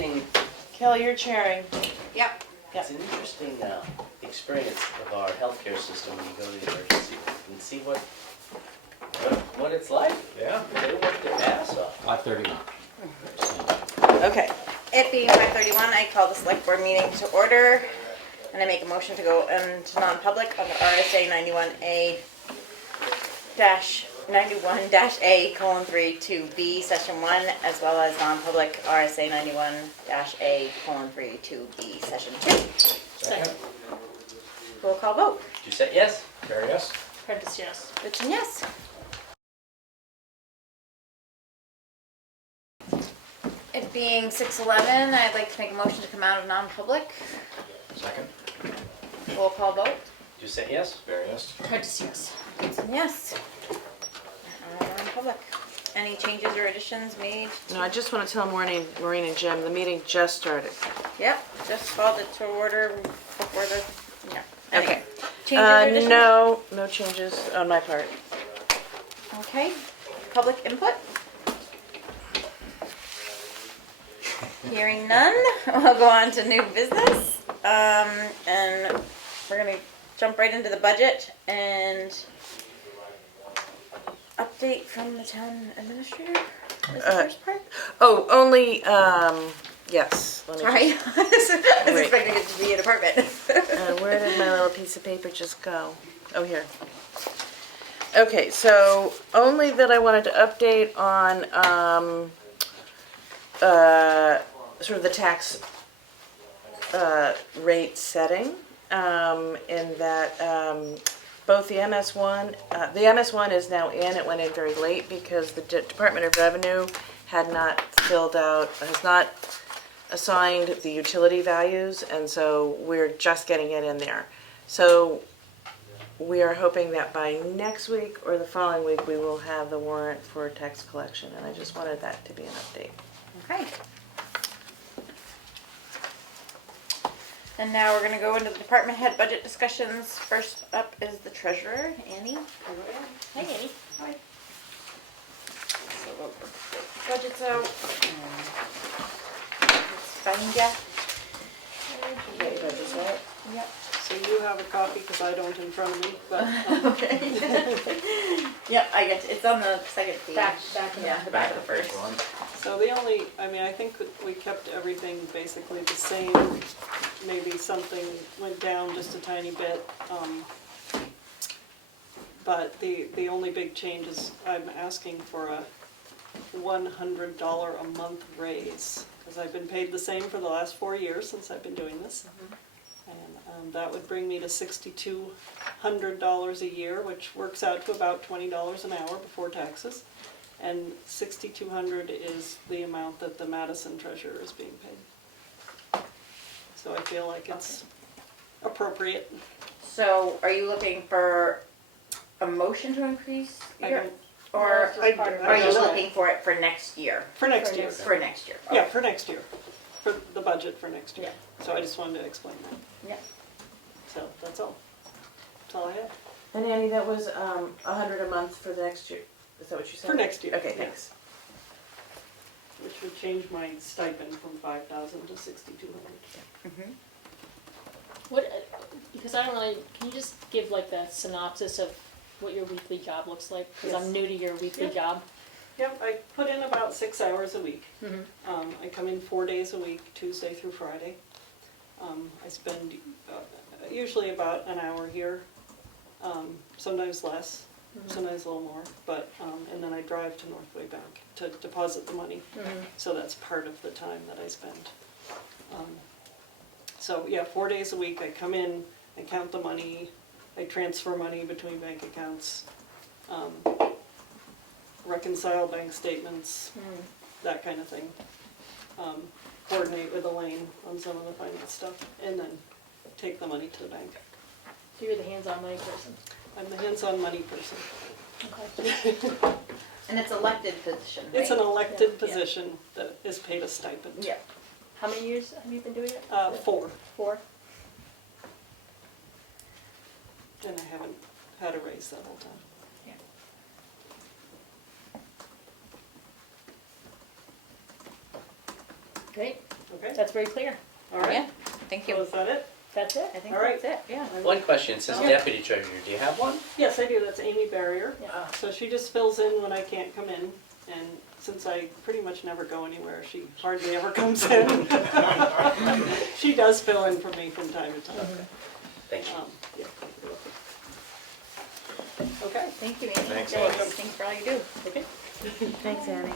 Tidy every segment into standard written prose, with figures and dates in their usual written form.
interesting, Kelly, you're chairing. Yep. it's an interesting experience of our healthcare system when you go to the emergency room and see what it's like. Yeah. They work their ass off. 5:31. Okay. It being 5:31, I call the select board meeting to order, and I make a motion to go into non-public under RSA 91A-A:3 to B session 1, as well as non-public RSA 91-A:3 to B session 2. Second. Roll call vote. Did you say yes? Carrie, yes? Prentice, yes. Richard, yes. It being 6:11, I'd like to make a motion to come out of non-public. Second. Roll call vote. Did you say yes? Carrie, yes? Prentice, yes. Richard, yes. Non-public. Any changes or additions made? No, I just want to tell Maureen and Jim, the meeting just started. Yep, just called it to order before the, no. Okay. Changes or additions? No changes on my part. Okay, public input? Hearing none, we'll go on to new business. And we're gonna jump right into the budget and update from the town administrator. Is the first part? Oh, only, yes. Let me Sorry, I was Wait. expecting it to be a department. where did my little piece of paper just go? Oh, here. Okay, so only that I wanted to update on sort of the tax rate setting, in that both the MS1 is now in. It went in very late because the Department of Revenue has not assigned the utility values, and so we're just getting it in there. So we are hoping that by next week or the following week, we will have the warrant for tax collection, and I just wanted that to be an update. Okay. And now we're gonna go into the department head budget discussions. First up is the treasurer, Annie. Hi, Annie. Hi. So we'll put the budgets out. Let's find ya. Yep. So you have a copy, because I don't in front of me, but Okay. Yep, I get it. It's on the second page. Back in Yeah, the back of the first. one. so the only, I think that we kept everything basically the same. Maybe something went down just a tiny bit. But the only big change is I'm asking for a $100 a month raise, because I've been paid the same for the last 4 years since I've been doing this. And that would bring me to $6,200 a year, which works out to about $20 an hour before taxes. And $6,200 is the amount that the Madison treasurer is being paid. So I feel like it's appropriate. So are you looking for a motion to increase your, or I are you don't know. looking for it for next year? For next year. For next year. Yeah, for next year. For the budget for next year. Yeah. So I just wanted to explain that. Yeah. So that's all. That's all I have. And Annie, that was $100 a month for the next year. Is that what you said? For next year. Okay, yeah. thanks. Which would change my stipend from $5,000 to $6,200. What, because I don't really, can you just give like the synopsis of what your weekly job looks like? Because Yes. I'm new to your weekly Yep. job. Yep, I put in about 6 hours a week. Mhm. I come in 4 days a week, Tuesday through Friday. I spend usually about an hour here, sometimes less, sometimes a little more, but, and then I drive to Northway Bank to deposit the money. So that's part of the time that I spend. So yeah, 4 days a week, I come in, I count the money, I transfer money between bank accounts, reconcile bank statements, that kind of thing. Coordinate with Elaine on some of the finance stuff, and then take the money to the bank. So you're the hands-on money person. I'm the hands-on money person. Okay. And it's elected position, right? It's an elected Yeah. position that is paid a stipend. Yeah. How many years have you been doing it? 4, 4? and I haven't had a raise that whole time. Great. Okay, That's very clear. all right. Yeah, thank So you. is that it? That's it. I think All right. that's it, yeah. One question, it says Yeah. deputy treasurer, do you have one? Yes, I do, that's Amy Barrier. Yeah. So she just fills in when I can't come in, and since I pretty much never go anywhere, she hardly ever comes in. She does fill in for me from time to time. Thank you. Yeah. Okay, Thank you, Amy. Thanks, Thanks, Amy. thanks for all you do. okay. Thanks, Annie.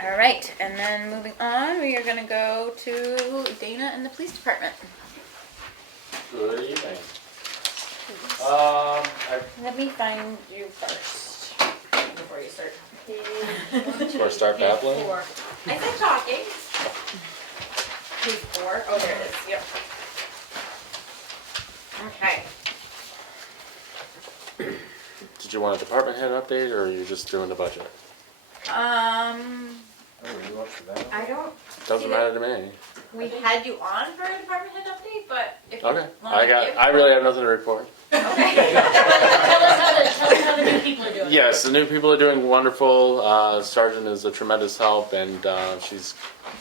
All right, and then moving on, we are gonna go to Dana and the police department. Good evening. Let me find you first, before you start. Before I start babbling? Four. I said talking. Page 4. Oh, there it is, yep. Okay. Did you want a department head update, or are you just doing the budget? Oh, you up for that? I don't, Doesn't matter to me. we had you on for a department head update, but if you Okay, want to give. I really have nothing to report. Okay. Tell us how the new people are doing. Yes, the new people are doing wonderful. Sergeant is a tremendous help, and she's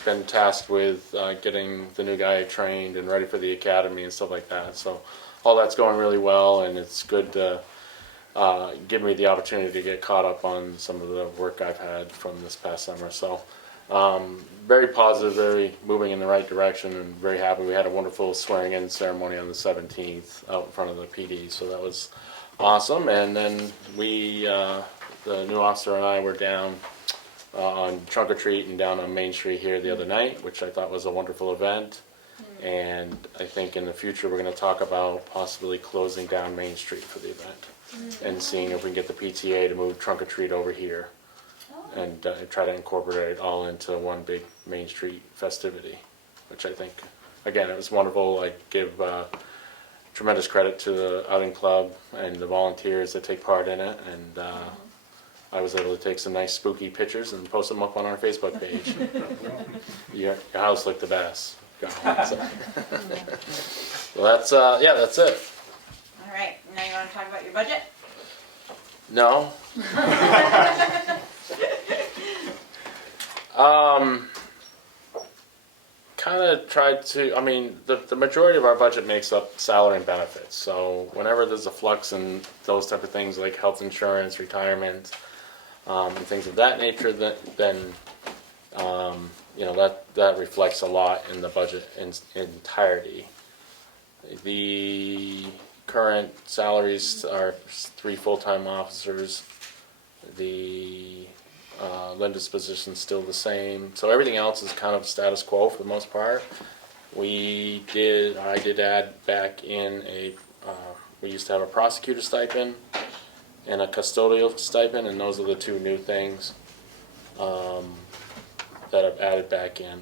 been tasked with getting the new guy trained and ready for the academy and stuff like that. So all that's going really well, and it's good to give me the opportunity to get caught up on some of the work I've had from this past summer. So very positive, very moving in the right direction, and very happy. We had a wonderful swearing-in ceremony on the 17th out in front of the PD, so that was awesome. And then we, the new officer and I, were down on Trunk or Treat and down on Main Street here the other night, which I thought was a wonderful event. And I think in the future we're going to talk about possibly closing down Main Street for the event and seeing if we can get the PTA to move Trunk or Treat over here and try to incorporate it all into one big Main Street festivity, which I think, again, it was wonderful. I give tremendous credit to the outing club and the volunteers that take part in it, and I was able to take some nice spooky pictures and post them up on our Facebook page. Your house looked the best. So. Well, that's that's it. All right, now you want to talk about your budget? No. Kind of tried to, I mean, the majority of our budget makes up salary and benefits. So whenever there's a flux in those type of things like health insurance, retirement, and things of that nature, then you know, that reflects a lot in the budget in entirety. The current salaries are 3 full-time officers. The Linda's position's still the same. So everything else is kind of status quo for the most part. I did add back in we used to have a prosecutor stipend and a custodial stipend, and those are the 2 new things that I've added back in.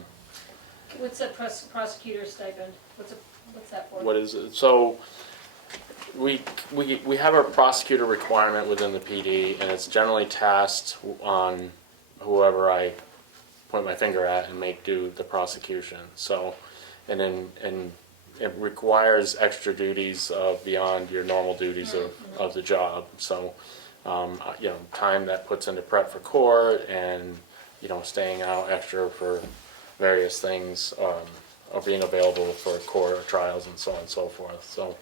What's a prosecutor stipend? What's that for? What is it? So we have a prosecutor requirement within the PD, and it's generally tasked on whoever I point my finger at and make do the prosecution. So, and it requires extra duties beyond your normal duties of the job. So, you know, time that puts into prep for court, and you know, staying out extra for various things, or being available for court or trials and so on and so forth. So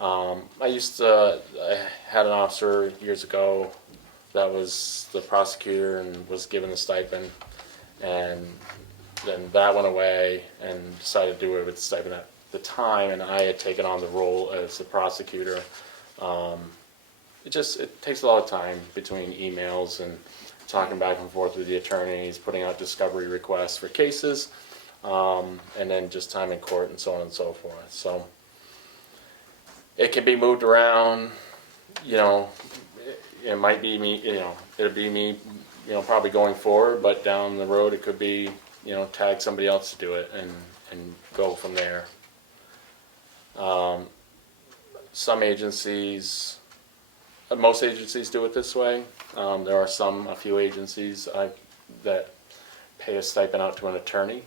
I had an officer years ago that was the prosecutor and was given the stipend, and then that went away, and decided to do it with the stipend at the time, and I had taken on the role as the prosecutor. It takes a lot of time between emails and talking back and forth with the attorneys, putting out discovery requests for cases, and then just time in court and so on and so forth. So it can be moved around, you know, it might be me, you know, it'll be me, you know, probably going forward, but down the road it could be, you know, tag somebody else to do it and go from there. Some agencies, most agencies do it this way. There are a few agencies that pay a stipend out to an attorney,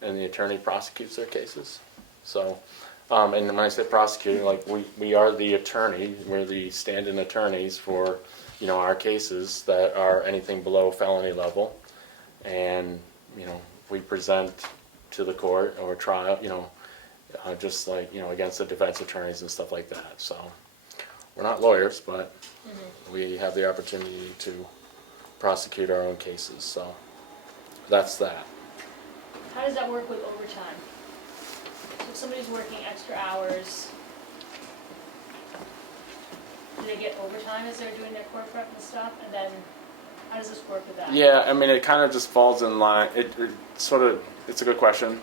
and the attorney prosecutes their cases. So, and when I say prosecuting, like we are the attorney, we're the stand-in attorneys for, you know, our cases that are anything below felony level, and you know, we present to the court or trial, just like, against the defense attorneys and stuff like that. So we're not lawyers, but we have the opportunity to prosecute our own cases. So that's that. How does that work with overtime? So if somebody's working extra hours, do they get overtime as they're doing their court prep and stuff? And then how does this work with that? Yeah, I mean, it kind of just falls in line. It's a good question.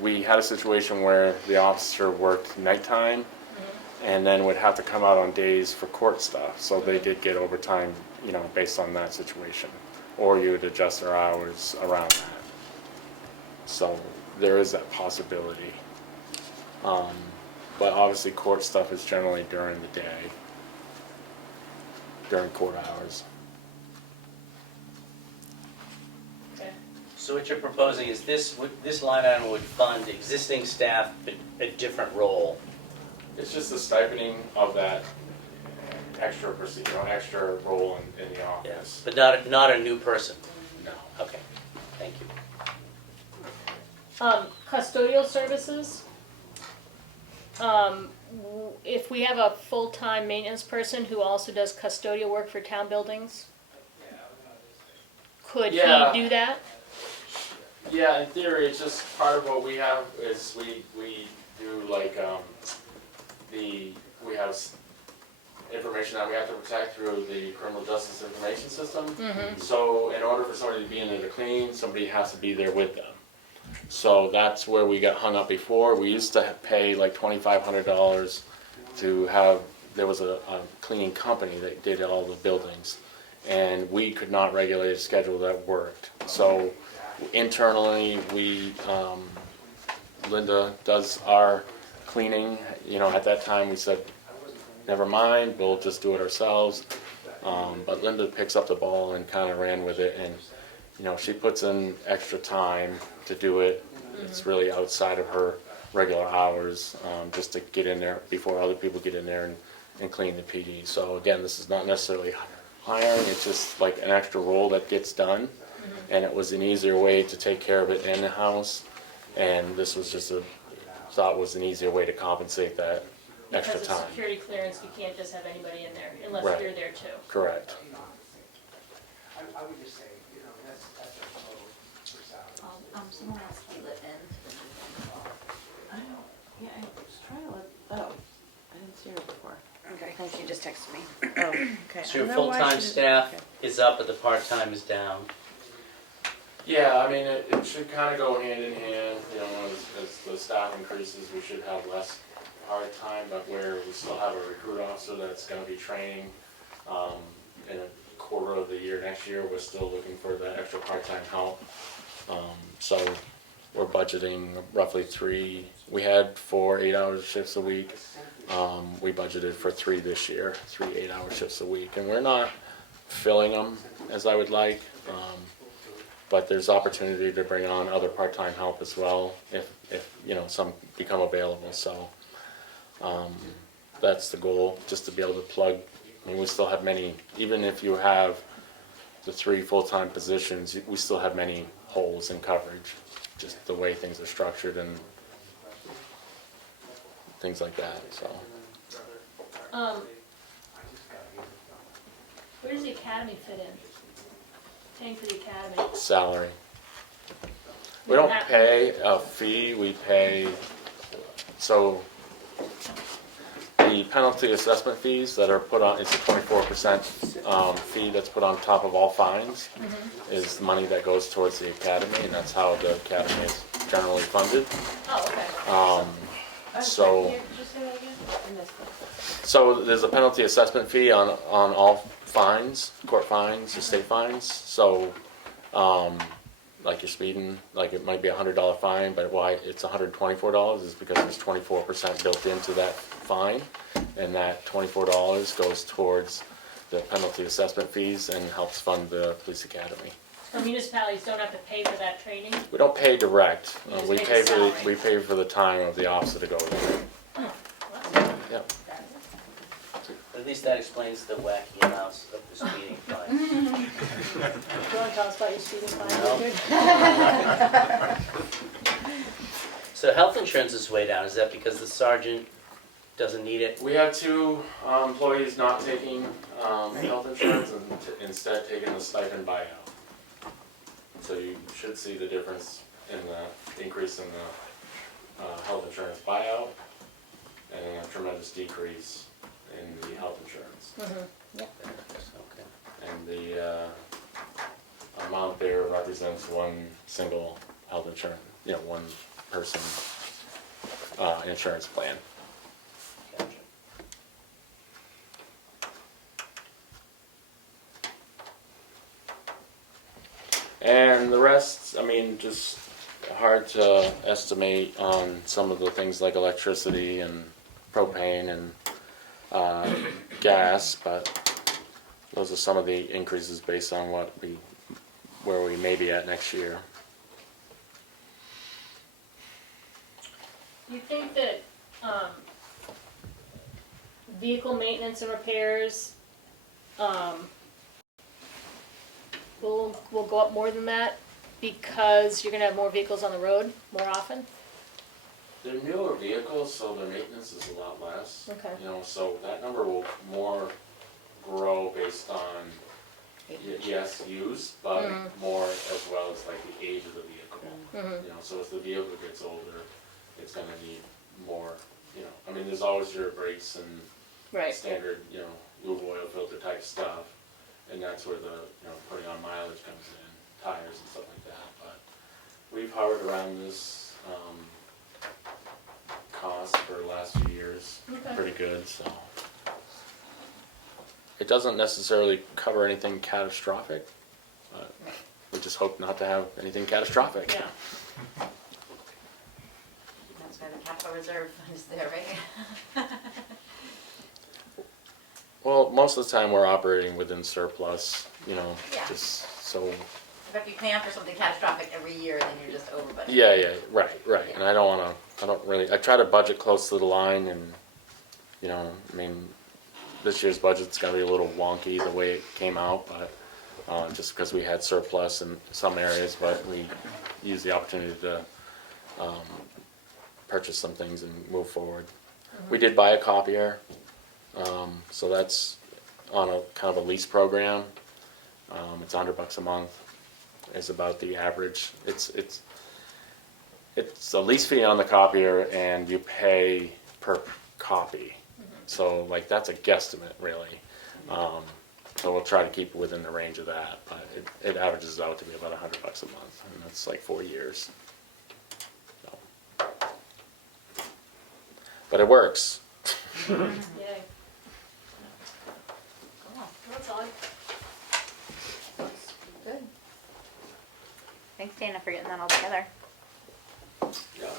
We had a situation where the officer worked nighttime and then would have to come out on days for court stuff. So they did get overtime, based on that situation. Or you would adjust their hours around that. So there is that possibility. But obviously court stuff is generally during the day, during court hours. Okay. So what you're proposing is this line item would fund existing staff, but a different role. It's just the stipending of that extra, extra role in the office. But not a new person. No. Okay, thank you. Custodial services. If we have a full-time maintenance person who also does custodial work for town buildings, could Yeah. he do that? Yeah, in theory, it's just part of what we have is we do like we have information that we have to protect through the criminal justice information system. So in order for somebody to be in there to clean, somebody has to be there with them. So that's where we got hung up before. We used to pay like $2,500 to have, there was a cleaning company that did all the buildings, and we could not regulate a schedule that worked. So internally, Linda does our cleaning. At that time we said, never mind, we'll just do it ourselves. But Linda picks up the ball and kind of ran with it, and she puts in extra time to do it. It's really outside of her regular hours, just to get in there before other people get in there and clean the PD. So again, this is not necessarily hiring, it's just like an extra role that gets done. And it was an easier way to take care of it in the house. And this was just thought was an easier way to compensate that extra Because of time. security clearance, you can't just have anybody in there unless Right. you're there too. Correct. I would just say, that's a total for salary. Someone else can let in. I was trying to I didn't see her before. Okay, she just texted me. Oh, okay. So your I don't know why full-time she didn't- staff okay. is up, but the part-time is down. Yeah, I mean, it should kind of go hand in hand, as the staff increases, we should have less part-time, but where we still have a recruit officer that's gonna be training, in a quarter of the year next year, we're still looking for that extra part-time help. So we're budgeting roughly 3, we had 4 8-hour shifts a week. We budgeted for 3 this year, 3 8-hour shifts a week, and we're not filling them as I would like. But there's opportunity to bring on other part-time help as well if some become available. So that's the goal, just to be able to plug. I mean, we still have many, even if you have the 3 full-time positions, we still have many holes in coverage, just the way things are structured and things like that. So Where does the academy fit in? Paying for the academy. salary. We don't pay a fee, we pay, so the penalty assessment fees that are put on, it's a 24% fee that's put on top of all fines, is the money that goes towards the academy, and that's how the academy is generally funded. Oh, okay. So, Did you say that again? I missed that. so there's a penalty assessment fee on all fines, court fines, estate fines. So, like you're speeding, like it might be $100 fine, but why it's $124 is because there's 24% built into that fine, and that $24 goes towards the penalty assessment fees and helps fund the police academy. So municipalities don't have to pay for that training? We don't pay direct. You just We pay pay the for the, salary. we pay for the time of the officer to go there. Yeah. least that explains the wacky amounts of the speeding fine. You wanna tell us about your speeding fine, No. Richard? So health insurance is way down. Is that because the sergeant doesn't need it? We had two employees not taking health insurance and instead taking the stipend buyout. So you should see the difference in the increase in the health insurance buyout and a tremendous decrease in the health insurance. Okay. And the amount there represents one single health insurance, one person insurance plan. Gotcha. And the rest, just hard to estimate on some of the things like electricity and propane and gas, but those are some of the increases based on where we may be at next year. Do you think that, vehicle maintenance and repairs, will go up more than that because you're gonna have more vehicles on the road more often? They're newer vehicles, so their maintenance is a lot less. Okay. So that number will more grow based on, yes, use, but more as well as like the age of the vehicle. So as the vehicle gets older, it's gonna need more, there's always your brakes and Right. standard, lube oil filter type stuff. And that's where the, putting on mileage comes in, tires and stuff like that. But we've hovered around this cost for the last few years, Okay. pretty good, so. It doesn't necessarily cover anything catastrophic, but we just hope not to have anything catastrophic. Yeah. That's why the capital reserve fund is there, right? Well, most of the time we're operating within surplus, Yeah. just so. But if you plan for something catastrophic every year, then you're just over budget. Yeah, right. And I try to budget close to the line and, this year's budget's gonna be a little wonky the way it came out, but, just because we had surplus in some areas, but we used the opportunity to, purchase some things and move forward. We did buy a copier, so that's on a kind of a lease program. It's $100 a month. Is about the average. It's a lease fee on the copier, and you pay per copy. So that's a guesstimate, really. So we'll try to keep it within the range of that, but it averages out to be about $100 a month, and that's like 4 years. So. But it works. Yay. Cool. That's all. Good. Thanks, Dana, for getting that all together. Yeah,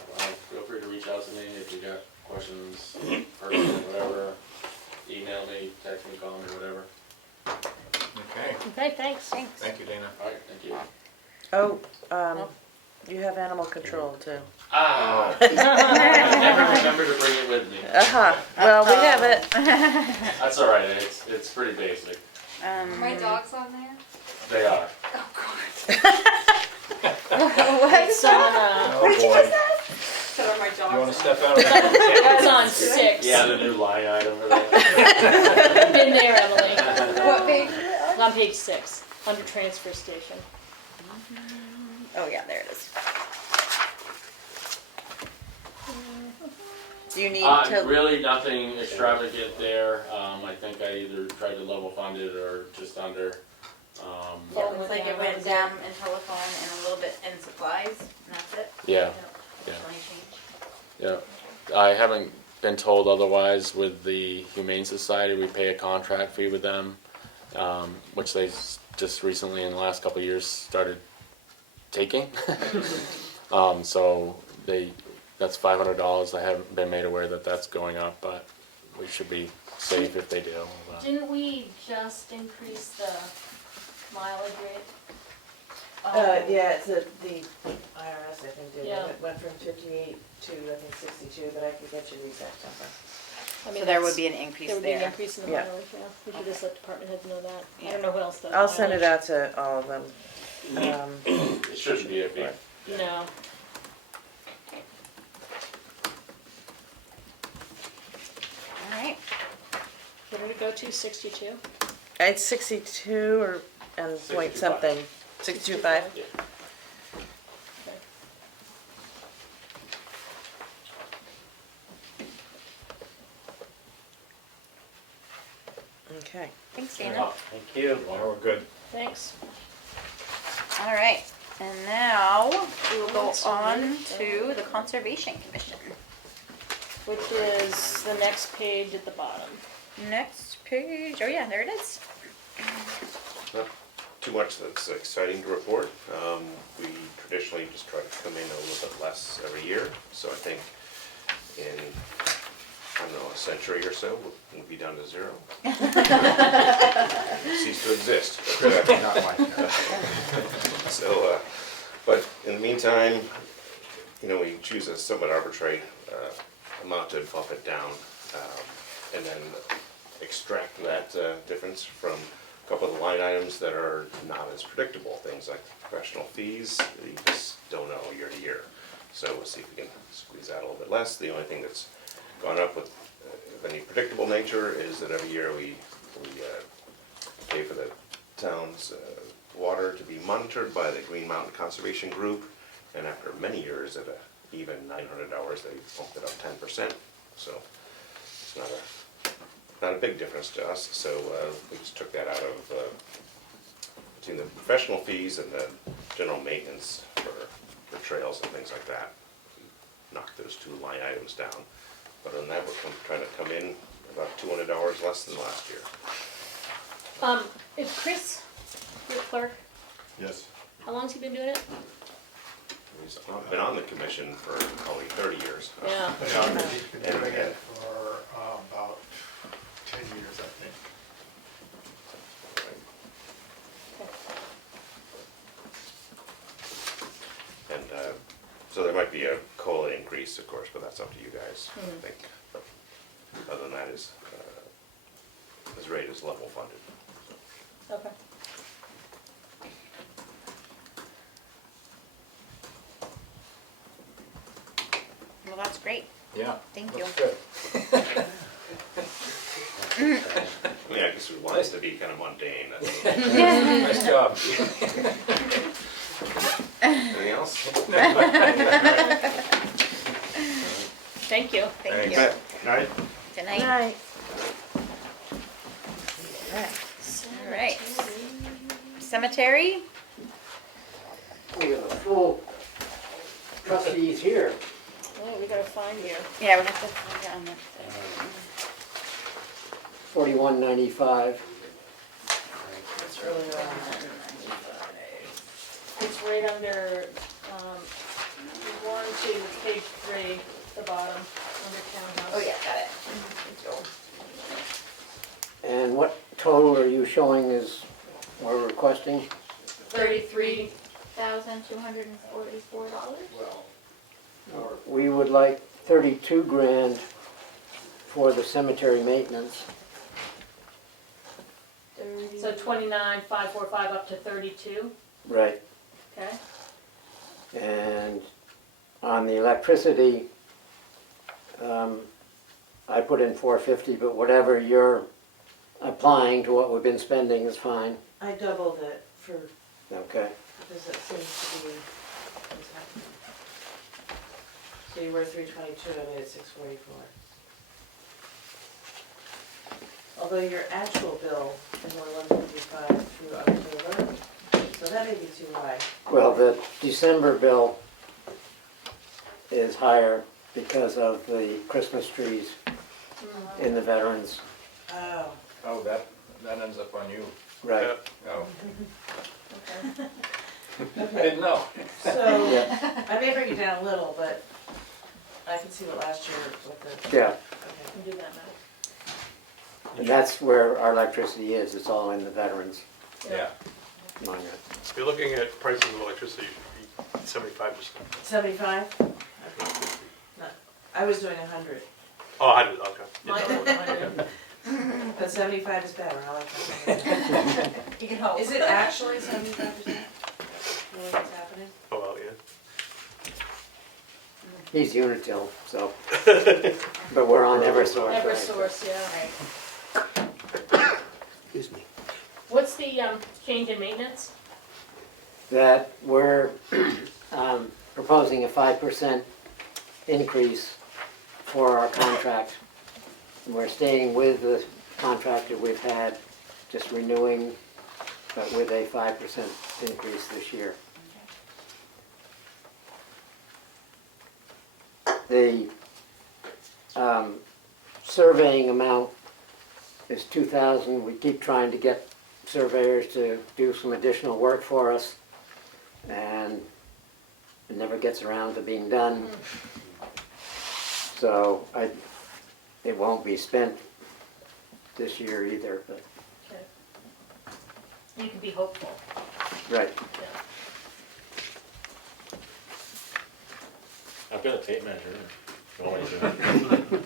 feel free to reach out to me if you got questions, personal, whatever. Email me, text me, call me, whatever. Okay, Okay, thanks. Thanks. thank you, Dana. All right, thank you. Oh, you have animal control too. Ah! I never remember to bring it with me. Well, we have it. That's all right. It's pretty basic. My dog's on there? They are. Oh, God. It's on, Oh, boy. So are my dogs. You wanna step out? it's on 6. Yeah, the new line item for that. Been there, Emily. What page? On page 6, under transfer station. Oh, yeah, there it is. Do you need to? Really nothing extravagant there. I think I either tried to level fund it or just under. Yeah, it looks like it went down in telephone and a little bit in supplies, and that's it? Yeah, No yeah. additional change? Yeah, I haven't been told otherwise. With the Humane Society, we pay a contract fee with them, which they just recently, in the last couple of years, started taking. So that's $500. I haven't been made aware that that's going up, but we should be safe if they do. But Didn't we just increase the mileage rate? Yeah, it's the IRS, I think, did. Yeah. It went from 58 to, I think, 62, but I could get you the exact number. I mean, So there would that's- be an increase There would be an there. increase in the Yeah. mileage, yeah. We should just let department heads know that. I Yeah. don't know who else does. I'll send it mileage. out to all of them. It shouldn't be a big. No. All right. What did it go to, 62? It's 62 or, and point 62.5. something, 62.5. Yeah. Okay. Okay. Thanks, Dana. Thank you. Well, we're good. Thanks. All right. And now we will go Let's on read to the Conservation Commission. Which is the next page at the bottom. Next page. Oh yeah, there it is. Not too much that's exciting to report. We traditionally just try to come in a little bit less every year. So I think in, I don't know, a century or so, we'll be down to zero. Cease to exist. But, Not like so, but in the meantime, you know, we choose a somewhat arbitrary amount to bump it down, and then extract that difference from a couple of the line items that are not as predictable. Things like professional fees, you just don't know year to year. So we'll see if we can squeeze that a little bit less. The only thing that's gone up with of any predictable nature is that every year we pay for the town's water to be monitored by the Green Mountain Conservation Group, and after many years at even $900, they bumped it up 10%. So it's not a big difference to us. So we just took that out of between the professional fees and the general maintenance for the trails and things like that. We knocked those two line items down. But on that, we're trying to come in about $200 less than last year. Is Chris your clerk? Yes. How long's he been doing it? He's been on the commission for probably 30 years. Yeah. He's been doing it for about 10 years, I think. And so there might be a COLA increase, of course, but that's up to you guys, I think. But other than that, his rate is level funded. Okay. Well, that's great. Yeah. Thank you. Looks good. I mean, I guess we want it to be kind of mundane. That's all. Nice job. Anything else? Thank you. Thank you. Thanks. Night. Good night. Night. All right. Cemetery. We have a full trustees here. Oh, we gotta find you. Yeah, we have to find out on $41.95. It's really It's right under, one, two, page 3, the bottom, under townhouse. Oh yeah, got it. And what total are you showing is we're requesting? $33,244. We would like 32 grand for the cemetery maintenance. So 29,545 up to 32, Right. okay? And on the electricity, I put in 450, but whatever you're applying to what we've been spending is fine. I doubled it for, Okay. because it seems to be, so you were 322, I made it 644. Although your actual bill is only 155 through October, so that may be too high. Well, the December bill is higher because of the Christmas trees in the veterans. Oh, Oh, that ends up on you. Right. Oh, okay. I didn't know. So, Yeah. I may bring it down a little, but I can see what last year with the, Yeah. okay. Can do that now. And that's where our electricity is. It's all in the veterans Yeah. line. If you're looking at prices of electricity, it should be 75%. 75? Okay. No, I was doing 100. Oh, I did, okay. But 75 is better, I like that. You can hope. Is it actually 75%? Really what's happening? Oh, well, yeah. He's Unitil, so, but we're on Eversource. right? Eversource, yeah. Right. Excuse me. What's the change in maintenance? That we're proposing a 5% increase for our contract. And we're staying with the contractor we've had, just renewing, but with a 5% increase this year. The surveying amount is $2,000. We keep trying to get surveyors to do some additional work for us, and it never gets around to being done. So it won't be spent this year either, but, Okay. You can be hopeful. right. Yeah. I've got a tape measure. If you want me to.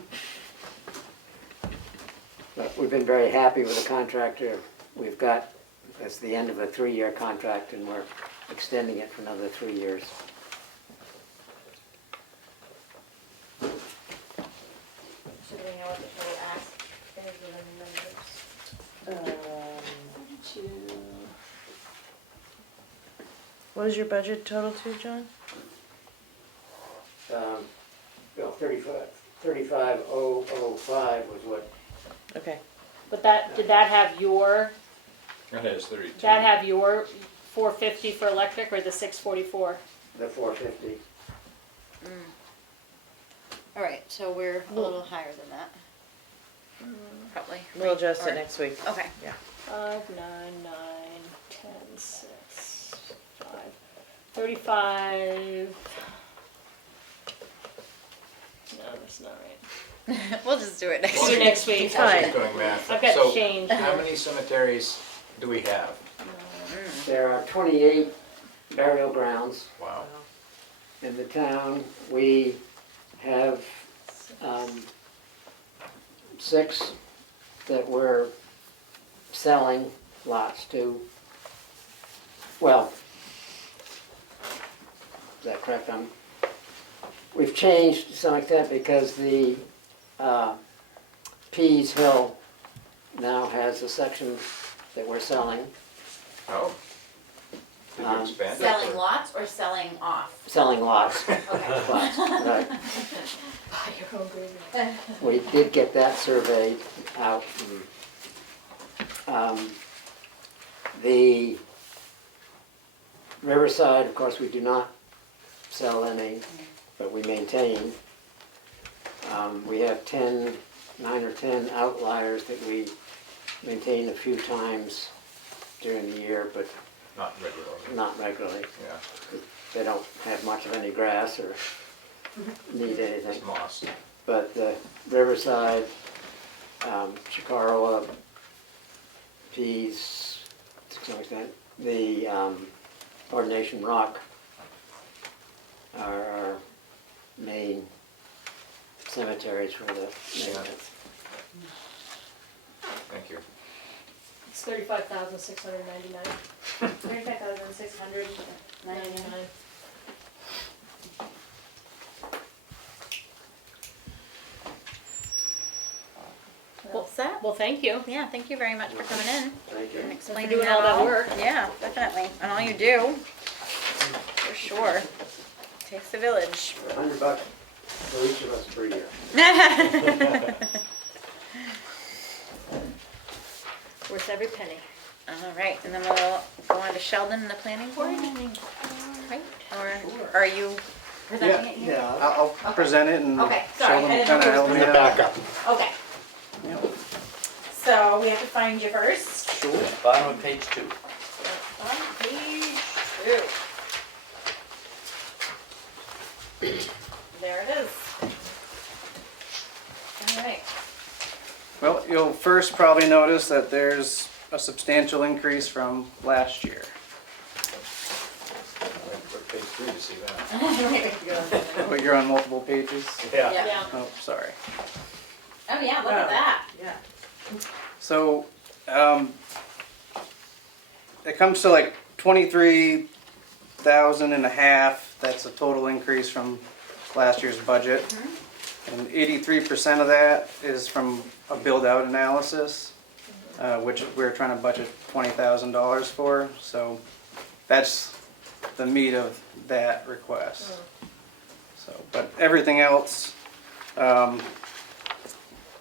But we've been very happy with the contractor we've got. That's the end of a 3-year contract, and we're extending it for another 3 years. So do we know what the total ask is of the members? What was your budget total to, John? Well, 35,005 was what, Okay. But did that have your, That has 32. did that have your 450 for electric or the 644? the 450. All right, so we're a little higher than that. Probably. We'll adjust Or- it next week. Okay. 5, 9, 9, 10, 6, 5, 35. No, that's not right. We'll just do it next Do week. it next week. Fine. Just doing math. I've got So, change how here. many cemeteries do we have? There are 28 burial grounds Wow. in the town. We have 6 that we're selling lots to. Well, is that correct? We've changed to some extent because the Pease Hill now has a section that we're selling. Oh. Did you Um, expand it? Selling lots or selling off? Selling lots. Okay. Lots, right. Buy your own graveyard. We did get that surveyed out. The Riverside, of course, we do not sell any, but we maintain. We have 9 or 10 outliers that we maintain a few times during the year, but Not regularly. not regularly. Yeah. They don't have much of any grass or need anything. It's moss. But the Riverside, Chicarawa, Pease, to some extent, the Ordination Rock are our main cemeteries for the maintenance. Thank you. It's 35,699. 35,699. Well, set. Well, thank you. Yeah, thank you very much for coming in Thank you. and explaining doing all that work. Yeah, definitely. And all you do, for sure. Takes a village. $100 for each of us per year. Worth every penny. All right, and then we'll go on to Sheldon and the planning board. Right? Or are you presenting it here? Yeah, I'll present it and Okay, sorry, I Sheldon didn't know kind of who was help me presenting. out. Okay. So we have to find you first. Bottom of page 2. On page 2. There it is. All right. Well, you'll first probably notice that there's a substantial increase from last year. I went to page 3 to see that. Wait, But you're on multiple pages. Yeah. Yeah. Oh, sorry. Oh yeah, look at that. Yeah. So, it comes to like 23,000 and a half. That's a total increase from last year's budget. And 83% of that is from a build-out analysis, which we're trying to budget $20,000 for. So that's the meat of that request. So, but everything else,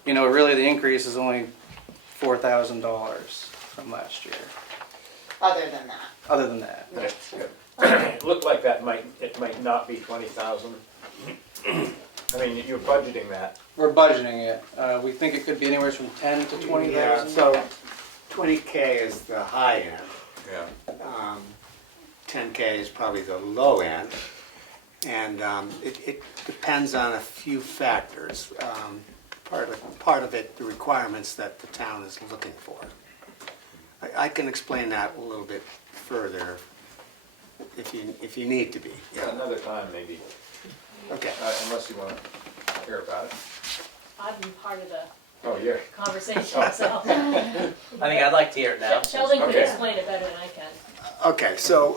you know, really the increase is only $4,000 from last year. Other than that. Other than that, It looked like it might not be 20,000. I mean, you're budgeting that. we're budgeting it. We think it could be anywhere from 10 to 20,000. Yeah, so 20K is the high end. Yeah. 10K is probably the low end. And it depends on a few factors. Part of it, the requirements that the town is looking for. I can explain that a little bit further if you need to be. Yeah, another time maybe, Okay. unless you want to hear about it. I've been part of the Oh, yeah. conversation, so I think I'd like to hear it now. Sheldon can Okay. explain it better than I can. Okay, so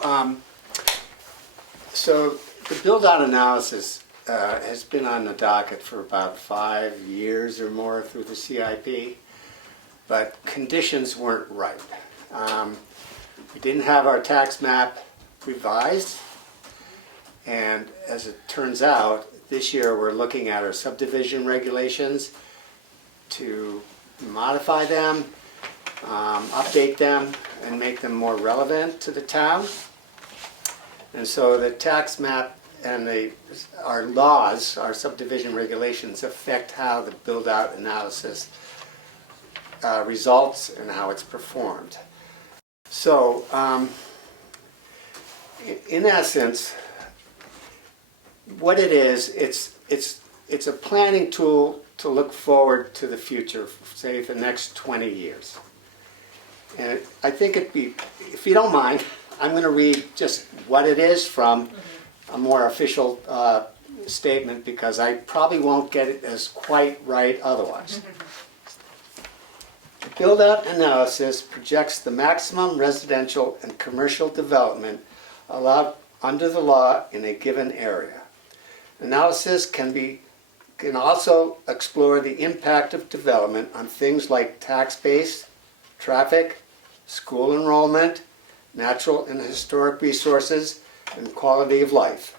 the build-out analysis has been on the docket for about 5 years or more through the CIP, but conditions weren't right. We didn't have our tax map revised, and as it turns out, this year we're looking at our subdivision regulations to modify them, update them, and make them more relevant to the town. And so the tax map and our laws, our subdivision regulations affect how the build-out analysis results and how it's performed. So, in essence, what it is, it's a planning tool to look forward to the future, say the next 20 years. And I think it'd be, if you don't mind, I'm going to read just what it is from a more official statement, because I probably won't get it as quite right otherwise. The build-out analysis projects the maximum residential and commercial development allowed under the law in a given area. Analysis can also explore the impact of development on things like tax base, traffic, school enrollment, natural and historic resources, and quality of life.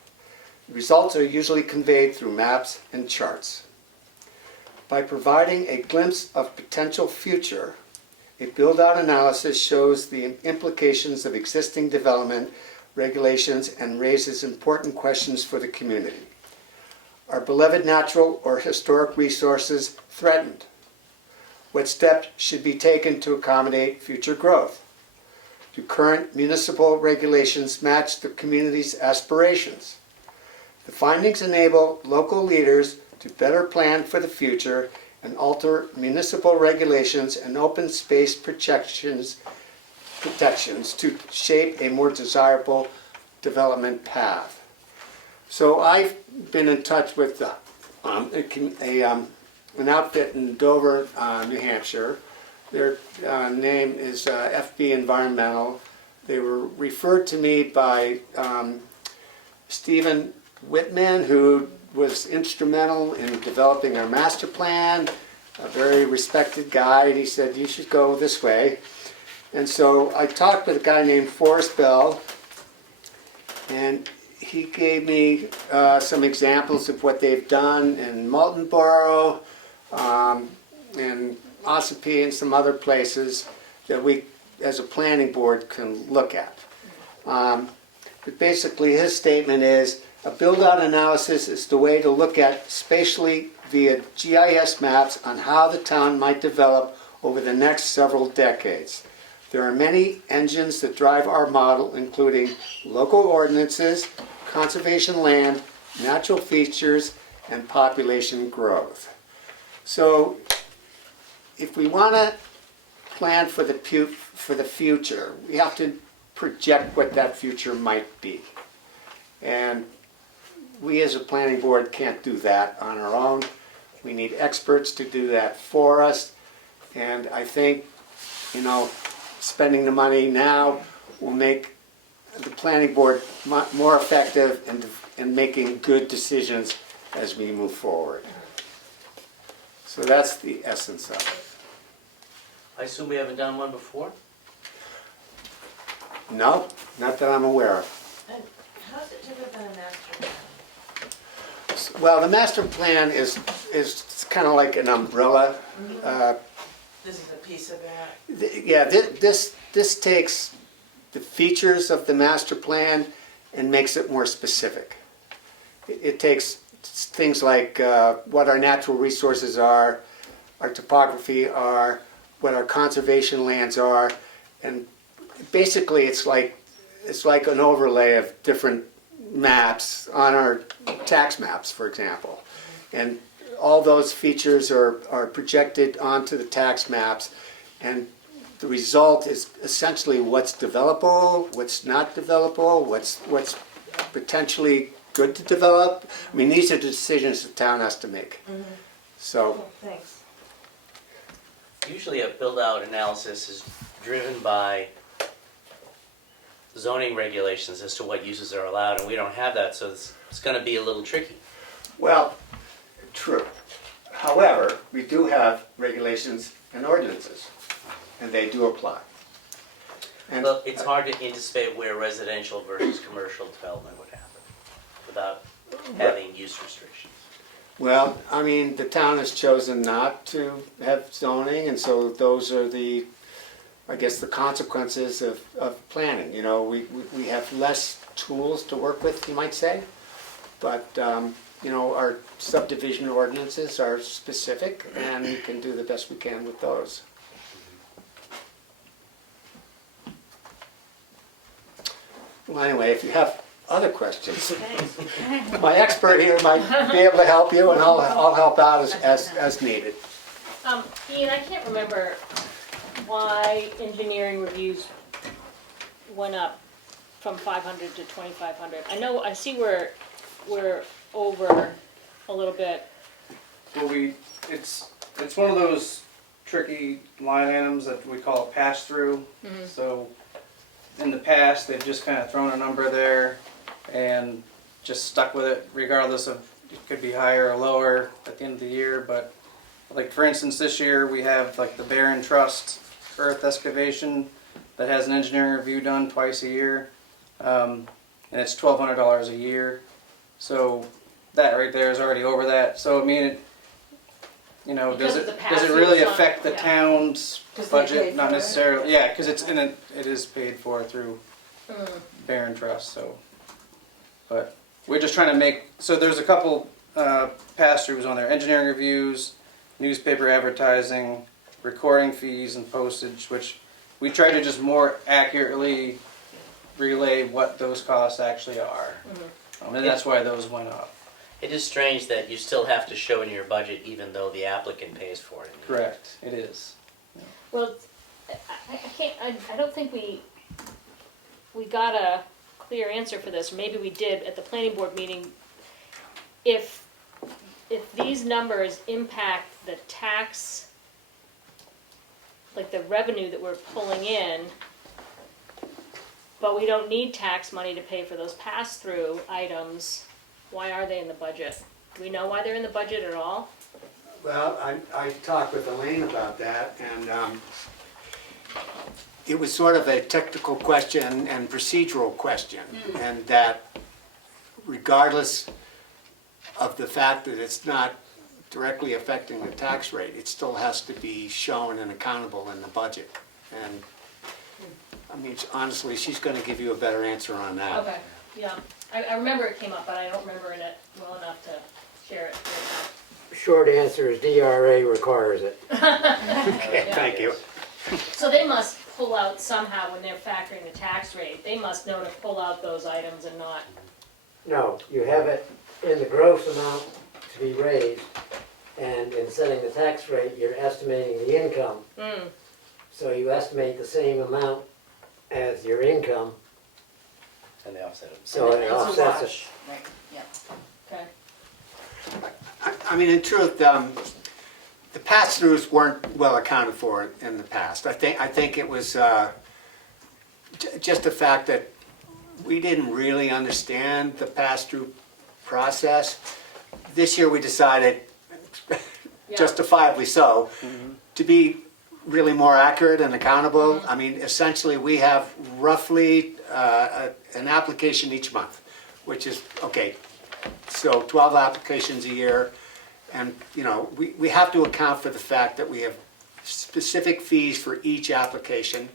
The results are usually conveyed through maps and charts. By providing a glimpse of potential future, a build-out analysis shows the implications of existing development regulations and raises important questions for the community. Are beloved natural or historic resources threatened? What steps should be taken to accommodate future growth? Do current municipal regulations match the community's aspirations? The findings enable local leaders to better plan for the future and alter municipal regulations and open space protections to shape a more desirable development path. So I've been in touch with an outfit in Dover, New Hampshire. Their name is FB Environmental. They were referred to me by Stephen Whitman, who was instrumental in developing our master plan, a very respected guy, and he said, you should go this way. And so I talked with a guy named Forrest Bell, and he gave me some examples of what they've done in Moultonborough, and Ossipee and some other places that we, as a planning board, can look at. But basically his statement is, a build-out analysis is the way to look at spatially via GIS maps on how the town might develop over the next several decades. There are many engines that drive our model, including local ordinances, conservation land, natural features, and population growth. So if we want to plan for the future, we have to project what that future might be. And we as a planning board can't do that on our own. We need experts to do that for us. And I think, you know, spending the money now will make the planning board more effective in making good decisions as we move forward. So that's the essence of it. I assume we haven't done one before? No, not that I'm aware of. And how's it different than a master plan? Well, the master plan is kind of like an umbrella. This is a piece of that. Yeah, this takes the features of the master plan and makes it more specific. It takes things like what our natural resources are, our topography are, what our conservation lands are, and basically it's like an overlay of different maps on our tax maps, for example. And all those features are projected onto the tax maps, and the result is essentially what's developable, what's not developable, what's potentially good to develop. I mean, these are the decisions the town has to make. So, Thanks. Usually a build-out analysis is driven by zoning regulations as to what uses are allowed, and we don't have that, so it's gonna be a little tricky. well, true. However, we do have regulations and ordinances, and they do apply. And Well, it's hard to anticipate where residential versus commercial development would happen without having use restrictions. well, I mean, the town has chosen not to have zoning, and so those are I guess, the consequences of planning. You know, we have less tools to work with, you might say, but, you know, our subdivision ordinances are specific, and we can do the best we can with those. Well, anyway, if you have other questions, my expert here might be able to help you, and I'll help out as needed. Ian, I can't remember why engineering reviews went up from 500 to 2,500. I see we're over a little bit. Well, it's one of those tricky line items that we call a pass-through. So in the past, they've just kind of thrown a number there and just stuck with it, regardless of it could be higher or lower at the end of the year. But like, for instance, this year we have like the Barron Trust earth excavation that has an engineering review done twice a year, and it's $1,200 a year. So that right there is already over that. So I mean, Because does of the it pass-through, really it's not- affect the yeah. town's 'Cause they budget? paid Not for it? necessarily. Yeah, because it is paid for through Barron Trust. So, but we're just trying to make, so there's a couple pass-throughs on there: engineering reviews, newspaper advertising, recording fees, and postage, which we try to just more accurately relay what those costs actually are. And that's why those went up. It is strange that you still have to show in your budget even though the applicant pays for it. Correct, it is. Well, I don't think we got a clear answer for this. Maybe we did at the planning board meeting. If these numbers impact the tax, like the revenue that we're pulling in, but we don't need tax money to pay for those pass-through items, why are they in the budget? Do we know why they're in the budget at all? Well, I talked with Elaine about that, and it was sort of a technical question and procedural question, and that regardless of the fact that it's not directly affecting the tax rate, it still has to be shown and accountable in the budget. And, I mean, honestly, she's gonna give you a better answer on that. Okay, yeah. I remember it came up, but I don't remember it well enough to share it right Short answer is DRA requires it. Okay, thank you. now. So they must pull out somehow when they're factoring the tax rate. They must know to pull out those items and not. No, you have it in the gross amount to be raised, and in setting the tax rate, you're estimating the income. So you estimate the same amount as your income, And they offset it. so it offsets it. Right, yeah. Okay. I I mean, in truth, the pass-throughs weren't well accounted for in the past. I think it was just the fact that we didn't really understand the pass-through process. This year we decided, justifiably so, to be really more accurate and accountable. I mean, essentially, we have roughly an application each month, which is, okay, so 12 applications a year. And, you know, we have to account for the fact that we have specific fees for each application,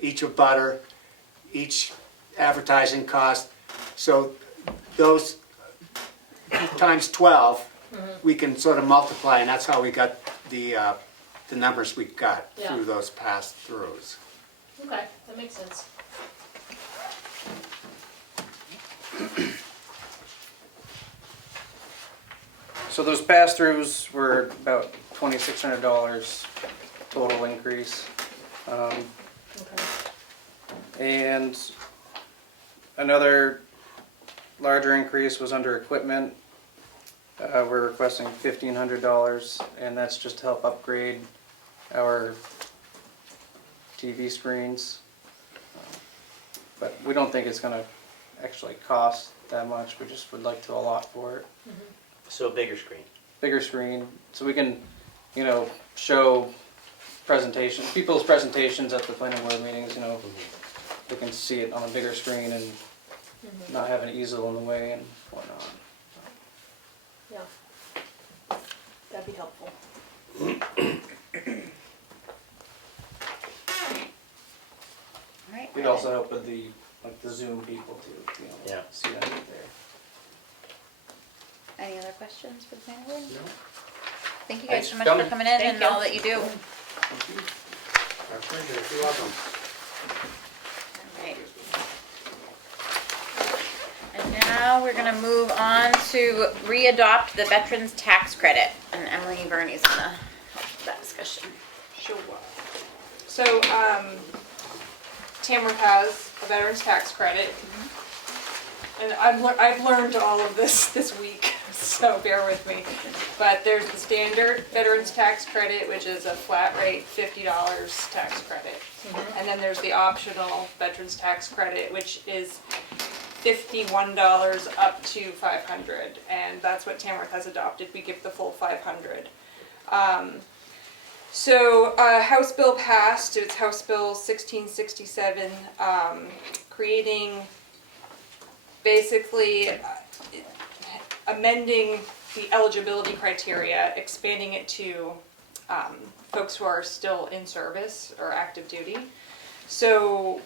each abutter, each advertising cost. So those times 12, we can sort of multiply, and that's how we got the numbers we got through those pass-throughs. Okay, that makes sense. So those pass-throughs were about $2,600 total increase. Okay. And another larger increase was under equipment. We're requesting $1,500, and that's just to help upgrade our TV screens. But we don't think it's gonna actually cost that much. We just would like to allot for it. So a bigger screen. Bigger screen, so we can, you know, show presentations, people's presentations at the planning board meetings, you know. They can see it on a bigger screen and not have an easel in the way and whatnot. Yeah. That'd be helpful. Alright. We'd also help with the, like, the Zoom people to, you know, Yeah. see them there. Any other questions for the planning board? No. Thank you guys Thanks so for much for coming. coming in Thank and you. all that you do. Our pleasure. You're welcome. Alright. And now we're gonna move on to readopt the veterans tax credit. And Emily Verney's gonna help with that discussion. Sure. So, Tamworth has a veterans tax credit. And I've learned all of this week, so bear with me. But there's the standard veterans tax credit, which is a flat rate $50 tax credit. And then there's the optional veterans tax credit, which is $51 up to $500. And that's what Tamworth has adopted. We give the full $500. So House Bill passed. It's House Bill 1667, creating basically amending the eligibility criteria, expanding it to folks who are still in service or active duty. So,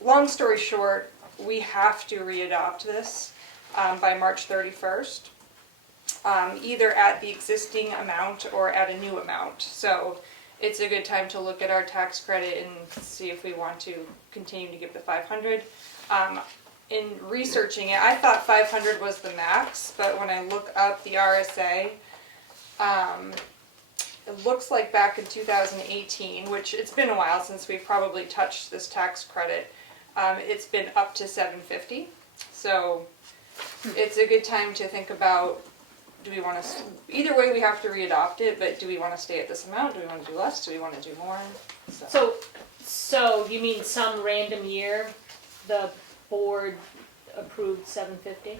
long story short, we have to readopt this by March 31st, either at the existing amount or at a new amount. So it's a good time to look at our tax credit and see if we want to continue to give the 500. In researching it, I thought 500 was the max, but when I look up the RSA, it looks like back in 2018, which it's been a while since we've probably touched this tax credit, it's been up to $750. So it's a good time to think about, do we want to, either way we have to readopt it, but do we want to stay at this amount? Do we want to do less? Do we want to do more? So you mean some random year, the board approved $750?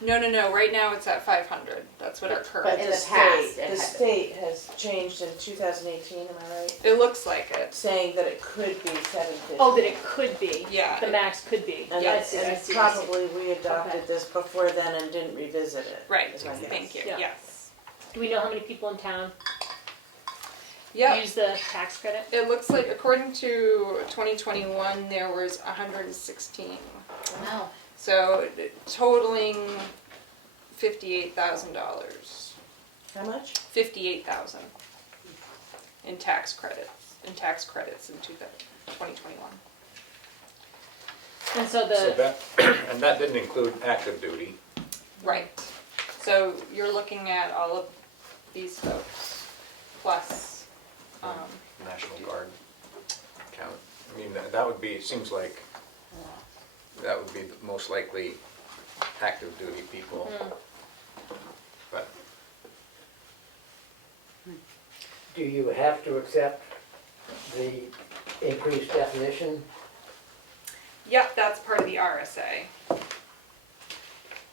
No, right now it's at 500. That's what our current. But In the the past, state, it the had- state has changed in 2018, am I right? It looks like it. Saying that it could be 750. Oh, that it could be. Yeah. The max could be. And Yeah, that's, I and see. probably we adopted Okay. this before then and didn't revisit it. Right, is my guess. thank you, Yeah. yes. Do we know how many people in town Yep, use the tax credit? it looks like according to 2021, there was 116. Wow. So totaling $58,000. How much? 58,000 in tax credits, in 2021. And so So the, that, and that didn't include active duty. Right. So you're looking at all of these folks, plus, National Guard count. I mean, that would be, it seems like, that would be the most likely active duty people. But do you have to accept the increased definition? Yep, that's part of the RSA.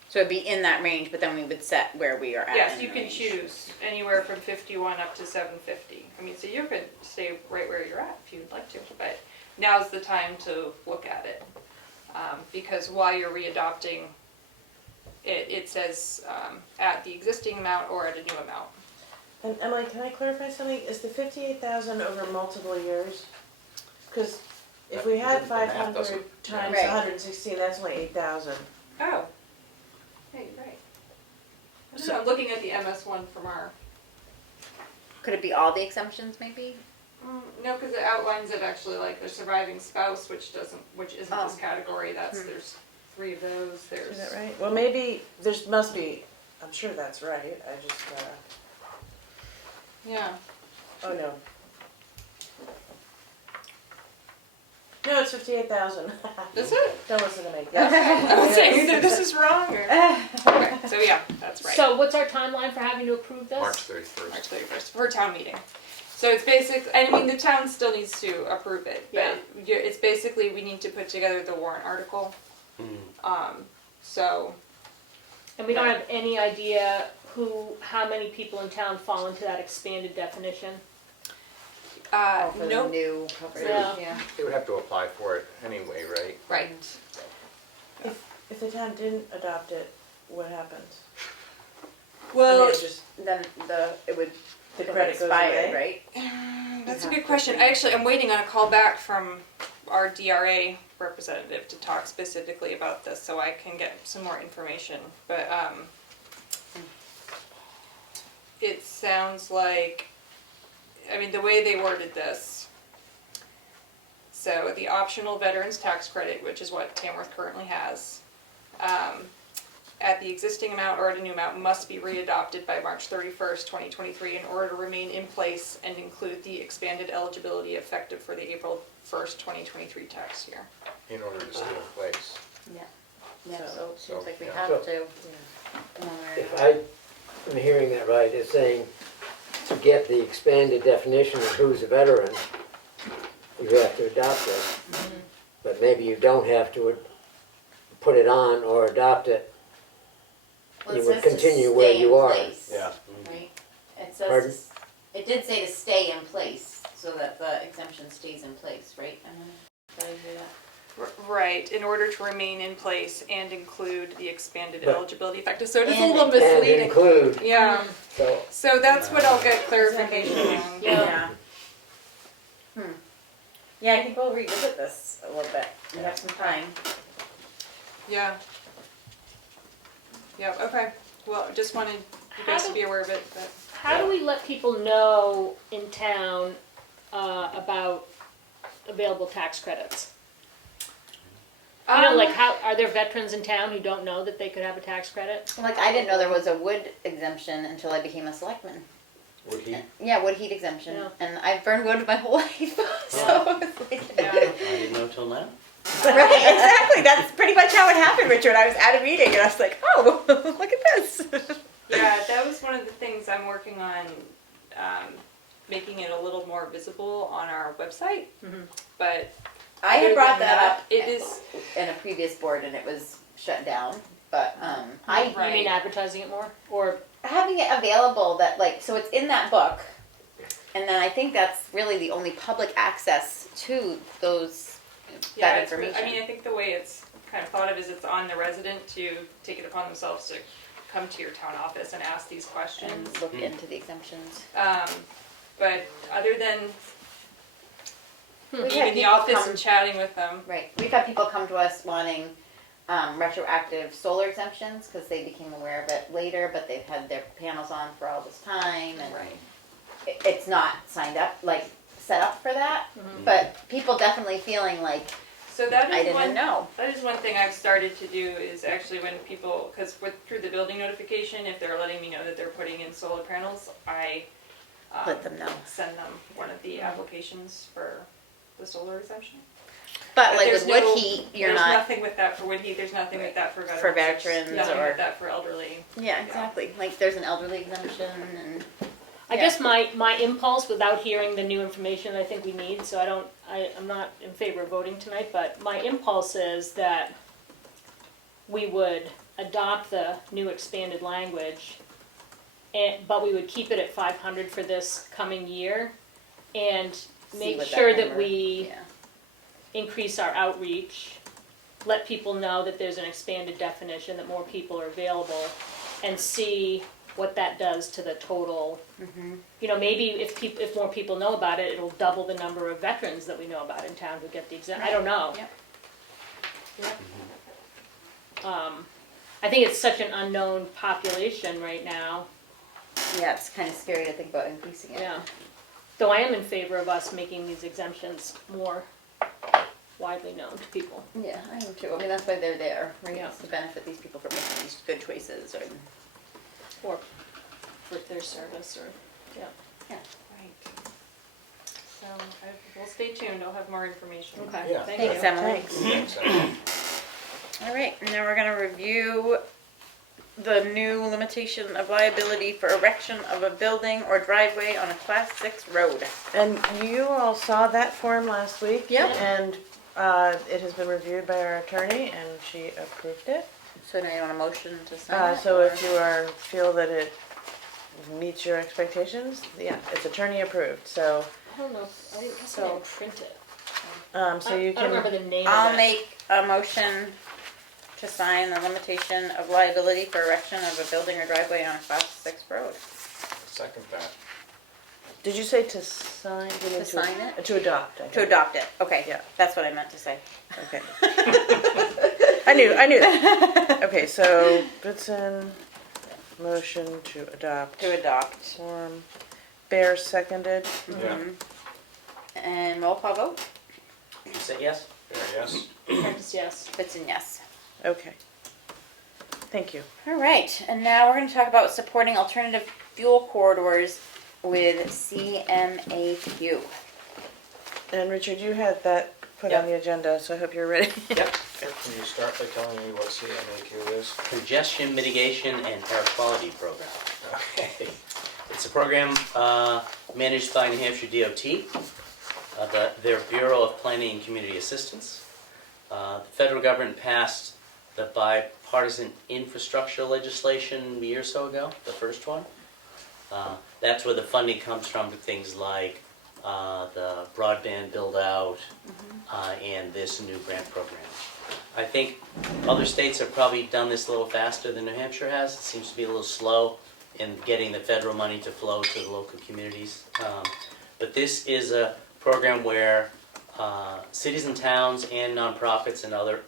So it'd be in that range, but then we would set where we are at. Yes, in you the can range. choose anywhere from 51 up to 750. I mean, so you could stay right where you're at if you'd like to, but now's the time to look at it. Because while you're readopting, it says at the existing amount or at a new amount. And Emily, can I clarify something? Is the 58,000 over multiple years? Because if we had The math 500 doesn't- times Right. 116, that's only 8,000. Oh, hey, you're right. I don't So- know, looking at the MS one from our, Could it be all the exemptions, maybe? no, because it outlines it actually like the surviving spouse, which isn't Oh. this category, there's 3 of those, Is that right? Well, maybe, must be, I'm sure that's right. I just, Yeah. oh no. No, it's 58,000. Is it? Don't listen to me. I was saying either this is wrong or. Okay, so yeah, that's right. So what's our timeline for having to approve this? March 31st. March 31st for town meeting. So it's basic. I mean, the town still needs to approve it, but it's basically we need to put together the warrant article. So And we don't have any idea how many people in town fall into that expanded definition? Oh, for the nope. new coverage, Yeah. yeah. They would have to apply for it anyway, right? Right. If the town didn't adopt it, what happens? Well, I mean, it just, Then it would the credit goes expire, away? right? that's a good question. I'm waiting on a call back from our DRA representative to talk specifically about this, so I can get some more information. But it sounds like, I mean, the way they worded this. So the optional veterans tax credit, which is what Tamworth currently has, at the existing amount or at a new amount must be readopted by March 31st, 2023 in order to remain in place and include the expanded eligibility effective for the April 1st, 2023 tax year. In order to stay in place. Yeah, so it seems like we yeah. have to. If I'm hearing that right, it's saying to get the expanded definition of who's a veteran, you have to adopt it. But maybe you don't have to put it on or adopt it. Well, You it would says to continue where stay you in are. place, Yeah. Right? It says, Pardon? it did say to stay in place, so that the exemption stays in place, right? Did I hear that? Right, in order to remain in place and include the expanded But- eligibility effective. So it is a And little And misleading. include, Yeah, so, so that's what I'll get clarification on. Yeah. Yeah, I think we'll revisit this a little bit. We have some time. Yeah. Yep, okay. Well, just wanted you guys to be aware of it, but. How do we let people know in town about available tax credits? You know, like how, are there veterans in town who don't know that they could have a tax credit? Like, I didn't know there was a wood exemption until I became a selectman. Would he? Yeah, wood heat exemption. Yeah. And I've burned wood my whole life, so it's like. Yeah. I didn't know till now. Right, exactly. That's pretty much how it happened, Richard. I was at a meeting and I was like, oh, look at this. Yeah, that was one of the things I'm working on, making it a little more visible on our website. But I other had brought than that up it is, in a previous board and it was shut down, but, You mean right. advertising it more? Or, having it available that like, so it's in that book. And then I think that's really the only public access to those, yeah, that it's, information. I mean, I think the way it's kind of thought of is it's on the resident to take it upon themselves to come to your town office and ask these questions. And look into the exemptions. But other than We've had being in the people office come- and chatting with them, Right, we've had people come to us wanting retroactive solar exemptions because they became aware of it later, but they've had their panels on for all this time and right. it's not signed up, like set up for that. But people definitely feeling like, So that I is didn't one. know. That is one thing I've started to do is actually when people, because through the building notification, if they're letting me know that they're putting in solar panels, I Let them know. Send them one of the applications for the solar exemption. But like there's with wood no- heat, you're there's not, nothing with that for wood heat. There's nothing with that for veterans. For There's veterans nothing or- with that for elderly. yeah, exactly. Like there's an elderly exemption and I guess my impulse, without hearing the new information I think we need, so I'm not in favor of voting tonight, but my impulse is that we would adopt the new expanded language, but we would keep it at 500 for this coming year, and See make what sure that number- we yeah. increase our outreach, let people know that there's an expanded definition, that more people are available, and see what that does to the total. You know, maybe if more people know about it, it'll double the number of veterans that we know about in town who get the exempt. I don't know. Yep. Yep. I think it's such an unknown population right now. Yeah, it's kind of scary to think about increasing it. Yeah. Though I am in favor of us making these exemptions more widely known to people. Yeah, I am too. I mean, that's why they're there, right? Yeah. It's to benefit these people from making these good choices, Or for their service, or, yeah. Right. So we'll stay tuned. I'll have more information. Okay, Yeah. thank you. Thanks, Emily. Thanks. All right, now we're gonna review the new limitation of liability for erection of a building or driveway on a class 6 road. And you all saw that form last week. Yep. And it has been reviewed by our attorney, and she approved it. So now you want a motion to sign it? So if you feel that it meets your expectations, yeah, it's attorney approved, so, I don't know, I guess I didn't print it. so you I don't remember can, the name of it. I'll make a motion to sign the limitation of liability for erection of a building or driveway on a class 6 road. Second that. did you say to sign? You mean To sign it? To adopt, I To think. adopt it, okay. Yeah. That's what I meant to say. Okay. I knew that. Okay, so Bitson, motion to adopt. To adopt. Form. Bear seconded. Yeah. And roll call vote? You say yes? Yes. Prentice, yes. Bitson, yes. Okay. Thank you. All right, and now we're going to talk about supporting alternative fuel corridors with CMAQ. And Richard, you had that put on the agenda, so I hope you're ready. Yep. Can you start by telling me what CMAQ is? Congestion Mitigation and Air Quality Program. Okay. It's a program managed by New Hampshire DOT, their Bureau of Planning and Community Assistance. The federal government passed the bipartisan infrastructure legislation a year or so ago, the first one. That's where the funding comes from for things like the broadband build-out and this new grant program. I think other states have probably done this a little faster than New Hampshire has. It seems to be a little slow in getting the federal money to flow to the local communities. But this is a program where cities and towns and nonprofits and other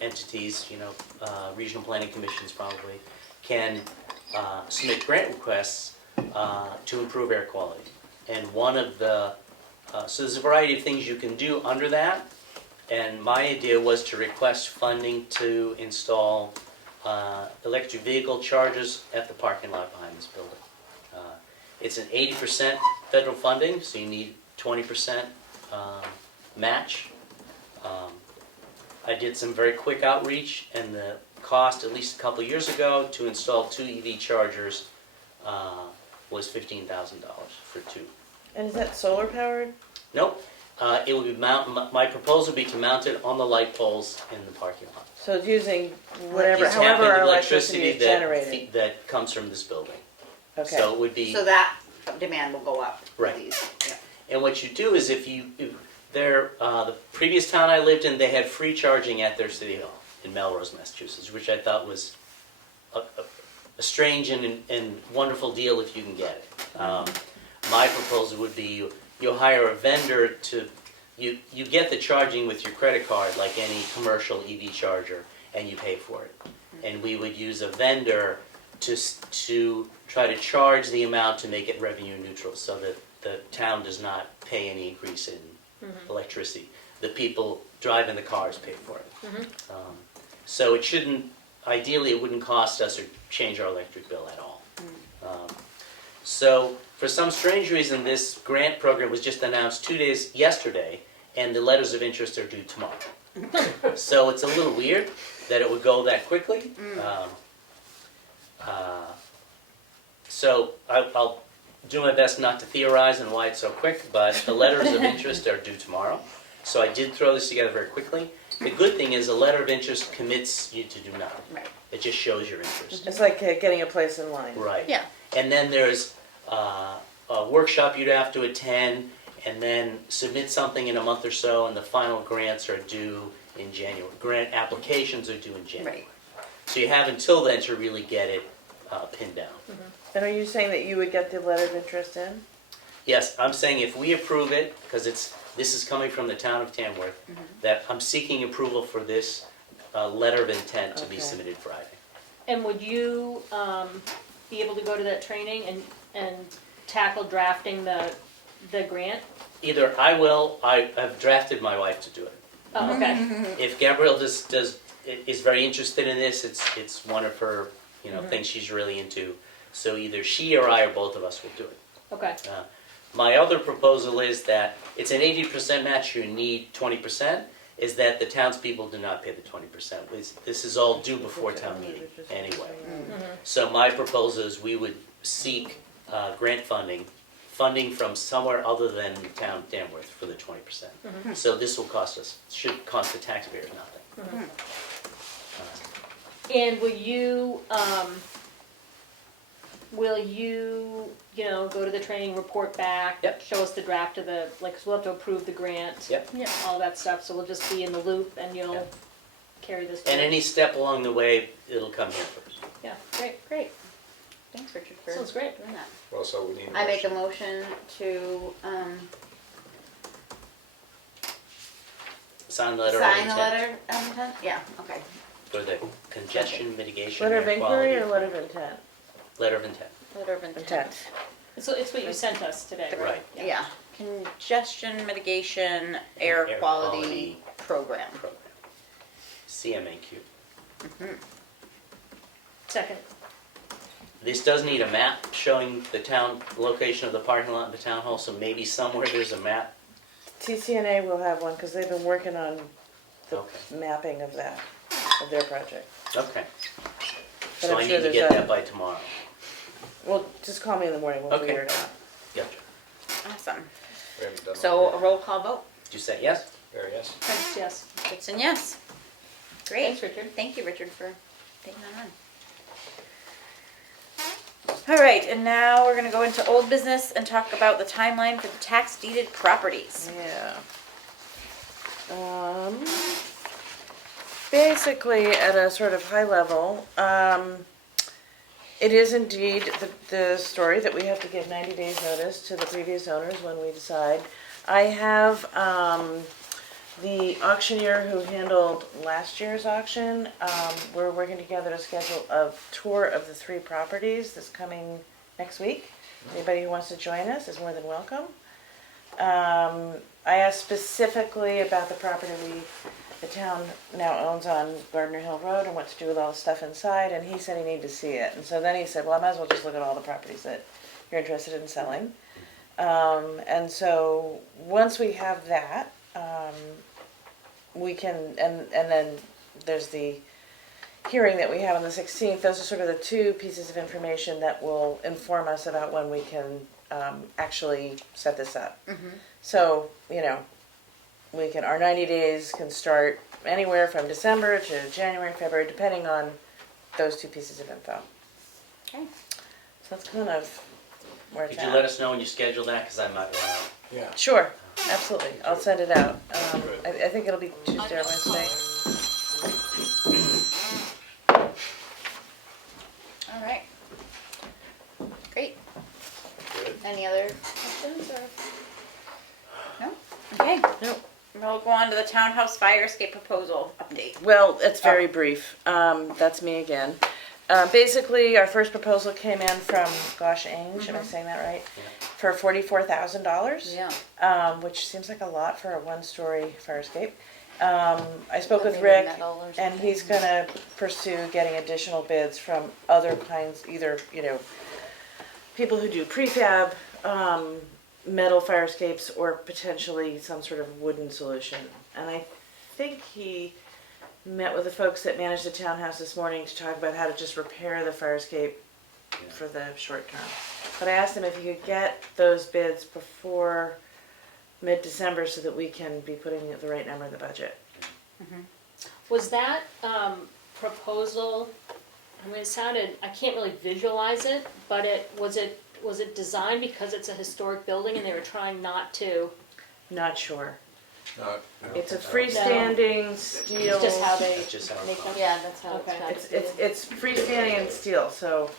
entities, regional planning commissions probably, can submit grant requests to improve air quality. And one of the, so there's a variety of things you can do under that. And my idea was to request funding to install electric vehicle chargers at the parking lot behind this building. It's an 80% federal funding, so you need 20% match. I did some very quick outreach, and the cost, at least a couple of years ago, to install 2 EV chargers was $15,000 for 2. And is that solar powered? Nope. It would be my proposal would be to mount it on the light poles in the parking lot. So it's using You whatever, tap however into our electricity is generated. that comes from this building. Okay. So it would be, So that demand will go up. for Right. these. Yeah. and what you do is if the previous town I lived in, they had free charging at their city hall in Melrose, Massachusetts, which I thought was a strange and wonderful deal if you can get it. My proposal would be you hire a vendor you get the charging with your credit card like any commercial EV charger, and you pay for it. And we would use a vendor to try to charge the amount to make it revenue neutral, so that the town does not pay any increase in electricity. The people driving the cars pay for it. So it shouldn't, ideally it wouldn't cost us or change our electric bill at all. So for some strange reason, this grant program was just announced yesterday, and the letters of interest are due tomorrow. So it's a little weird that it would go that quickly. So I'll doing my best not to theorize and why it's so quick, but the letters of interest are due tomorrow. So I did throw this together very quickly. The good thing is a letter of interest commits you to do nothing. Right. It just shows your interest. It's like getting a place in line. Right. Yeah. And then there's a workshop you'd have to attend, and then submit something in a month or so, and the final grants are due in January. Grant applications are due in January. Right. So you have until then to really get it pinned down. And are you saying that you would get the letter of interest in? Yes, I'm saying if we approve it, because this is coming from the town of Tamworth, that I'm seeking approval for this letter of intent to be Okay. submitted Friday. And would you be able to go to that training and tackle drafting the grant? Either I will, I've drafted my wife to do it. Oh, okay. If Gabrielle is very interested in this, it's one of her things she's really into. So either she or I or both of us will do it. Okay. My other proposal is that it's an 80% match, you need 20%, is that the townspeople do not pay the 20%. This is all due before town meeting anyway. So my proposal is we would seek grant funding from somewhere other than town Tamworth for the 20%. So this will should cost the taxpayers nothing. And will you go to the training, report back? Yep. Show us the draft of cause we'll have to approve the grant. Yep. Yeah. All that stuff, so we'll just be in the loop and you'll Yep. carry this And forward. any step along the way, it'll come here first. Yeah, great. Great. Thanks, Richard, for Sounds great. doing that. Well, so we need. I make a motion to Sign the letter of sign the intent letter of intent? Yeah, okay. for the congestion mitigation Letter air of quality. inquiry or letter of intent? Letter of intent. Letter of intent. Intent. So it's what you sent us today, right? Right. Yeah. Congestion mitigation air quality program. CMAQ. Second. This does need a map showing the town location of the parking lot and the town hall, so maybe somewhere there's a map. TCNA will have one because they've been working on the Okay. mapping of that, of their project. Okay. But So I'm I sure need to there's get a- that by tomorrow. Well, just call me in the morning, we'll Okay. figure it out. Gotcha. Awesome. We haven't done So it a roll call vote. Did you say yes? yet. There, yes. Thanks, yes. Dixon, yes. Great. Thanks, Richard. Thank you, Richard, for taking that on. All right, and now we're gonna go into old business and talk about the timeline for the tax deeded properties. Yeah. Basically, at a sort of high level, it is indeed the story that we have to give 90 days notice to the previous owners when we decide. I have the auctioneer who handled last year's auction. We're working together to schedule a tour of the 3 properties this coming next week. Anybody who wants to join us is more than welcome. I asked specifically about the property the town now owns on Gardner Hill Road and what to do with all the stuff inside, and he said he needed to see it. And so then he said, well, I might as well just look at all the properties that you're interested in selling. And so once we have that, we can, and then there's the hearing that we have on the 16th. Those are sort of the 2 pieces of information that will inform us about when we can actually set this up. So, our 90 days can start anywhere from December to January, February, depending on those 2 pieces of info. Okay. So that's kind of where it's Could you at. let us know when you schedule that, because I might run out. Yeah. Sure, absolutely. I'll send it out. I think it'll be Tuesday or Wednesday. All right. Great. Good. Any other questions or? No? Okay. Nope. We'll go on to the townhouse fire escape proposal update. Well, it's very brief. That's me again. Basically, our first proposal came in from Gosh Ainge, am I saying that right? Yeah. For $44,000. Yeah. Which seems like a lot for a 1-story fire escape. I spoke with Maybe Rick, metal or and something. he's gonna pursue getting additional bids from other kinds, either, people who do prefab, metal fire escapes, or potentially some sort of wooden solution. And I think he met with the folks that manage the townhouse this morning to talk about how to just repair the fire escape Yeah. for the short term. But I asked him if he could get those bids before mid-December so that we can be putting the right number in the budget. Was that proposal, I mean, it sounded, I can't really visualize it, but was it designed because it's a historic building and they were trying not to? Not sure. No, It's a freestanding steel. It's just how they That's just how it make them? Yeah, that's how Okay. It's freestanding and steel, so,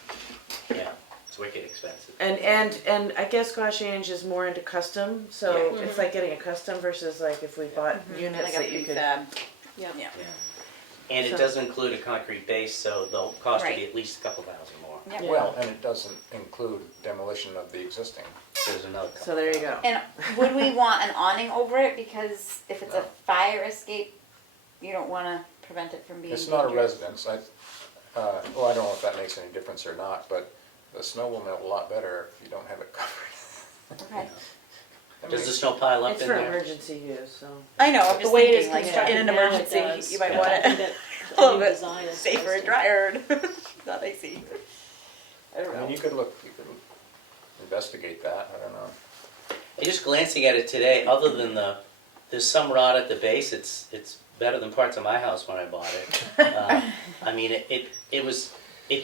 Yeah, it's wicked expensive. and I guess Goshange is more into custom, so Yeah. it's like getting a custom versus like if we bought units like a that you could. prefab. Yep. Yeah. Yeah. And it So- does include a concrete base, so they'll cost you Right. at least a couple thousand more. Yep. Well, and it doesn't include demolition of the existing. There's another couple. So there you go. And would we want an awning over it? Because if it's a No. fire escape, you don't want to prevent it from being It's not a dangerous. residence, well, I don't know if that makes any difference or not, but the snow will melt a lot better if you don't have it covered. Okay. Does the snow pile up It's in for there? emergency use, so. I know, I'm The just way it is thinking, like, constructed in an now, it emergency, does. you might Yeah. want I think it that a little new bit design is safer, supposed to- drier, not icy. I don't I mean, know. you could investigate that, I don't know. And just glancing at it today, other than there's some rot at the base, it's better than parts of my house when I bought it. I mean, it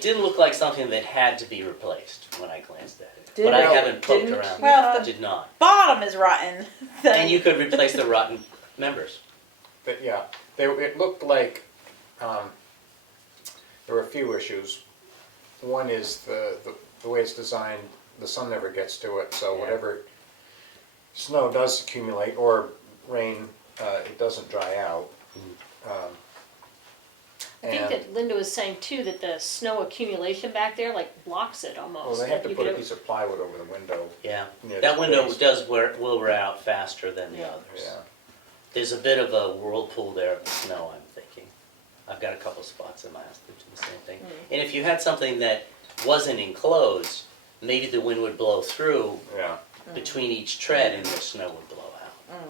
didn't look like something that had to be replaced when I glanced at it. Did But I it? haven't poked Didn't? around. Well, Did not. Bottom is rotten. And you could replace the rotten members. But yeah, it looked like, there were a few issues. One is the way it's designed, the sun never gets to it, so Yeah. whatever snow does accumulate, or rain, it doesn't dry out. I think And- that Linda was saying too, that the snow accumulation back there like blocks it almost. Well, they have Like to you put a could- piece of plywood over the window. Yeah. near That the window base. will wear out faster than the Yeah. others. Yeah, There's a bit of a whirlpool there of snow, I'm thinking. I've got a couple spots in my house that do the same thing. And if you had something that wasn't enclosed, maybe the wind would blow through yeah. between each tread and the snow would blow out.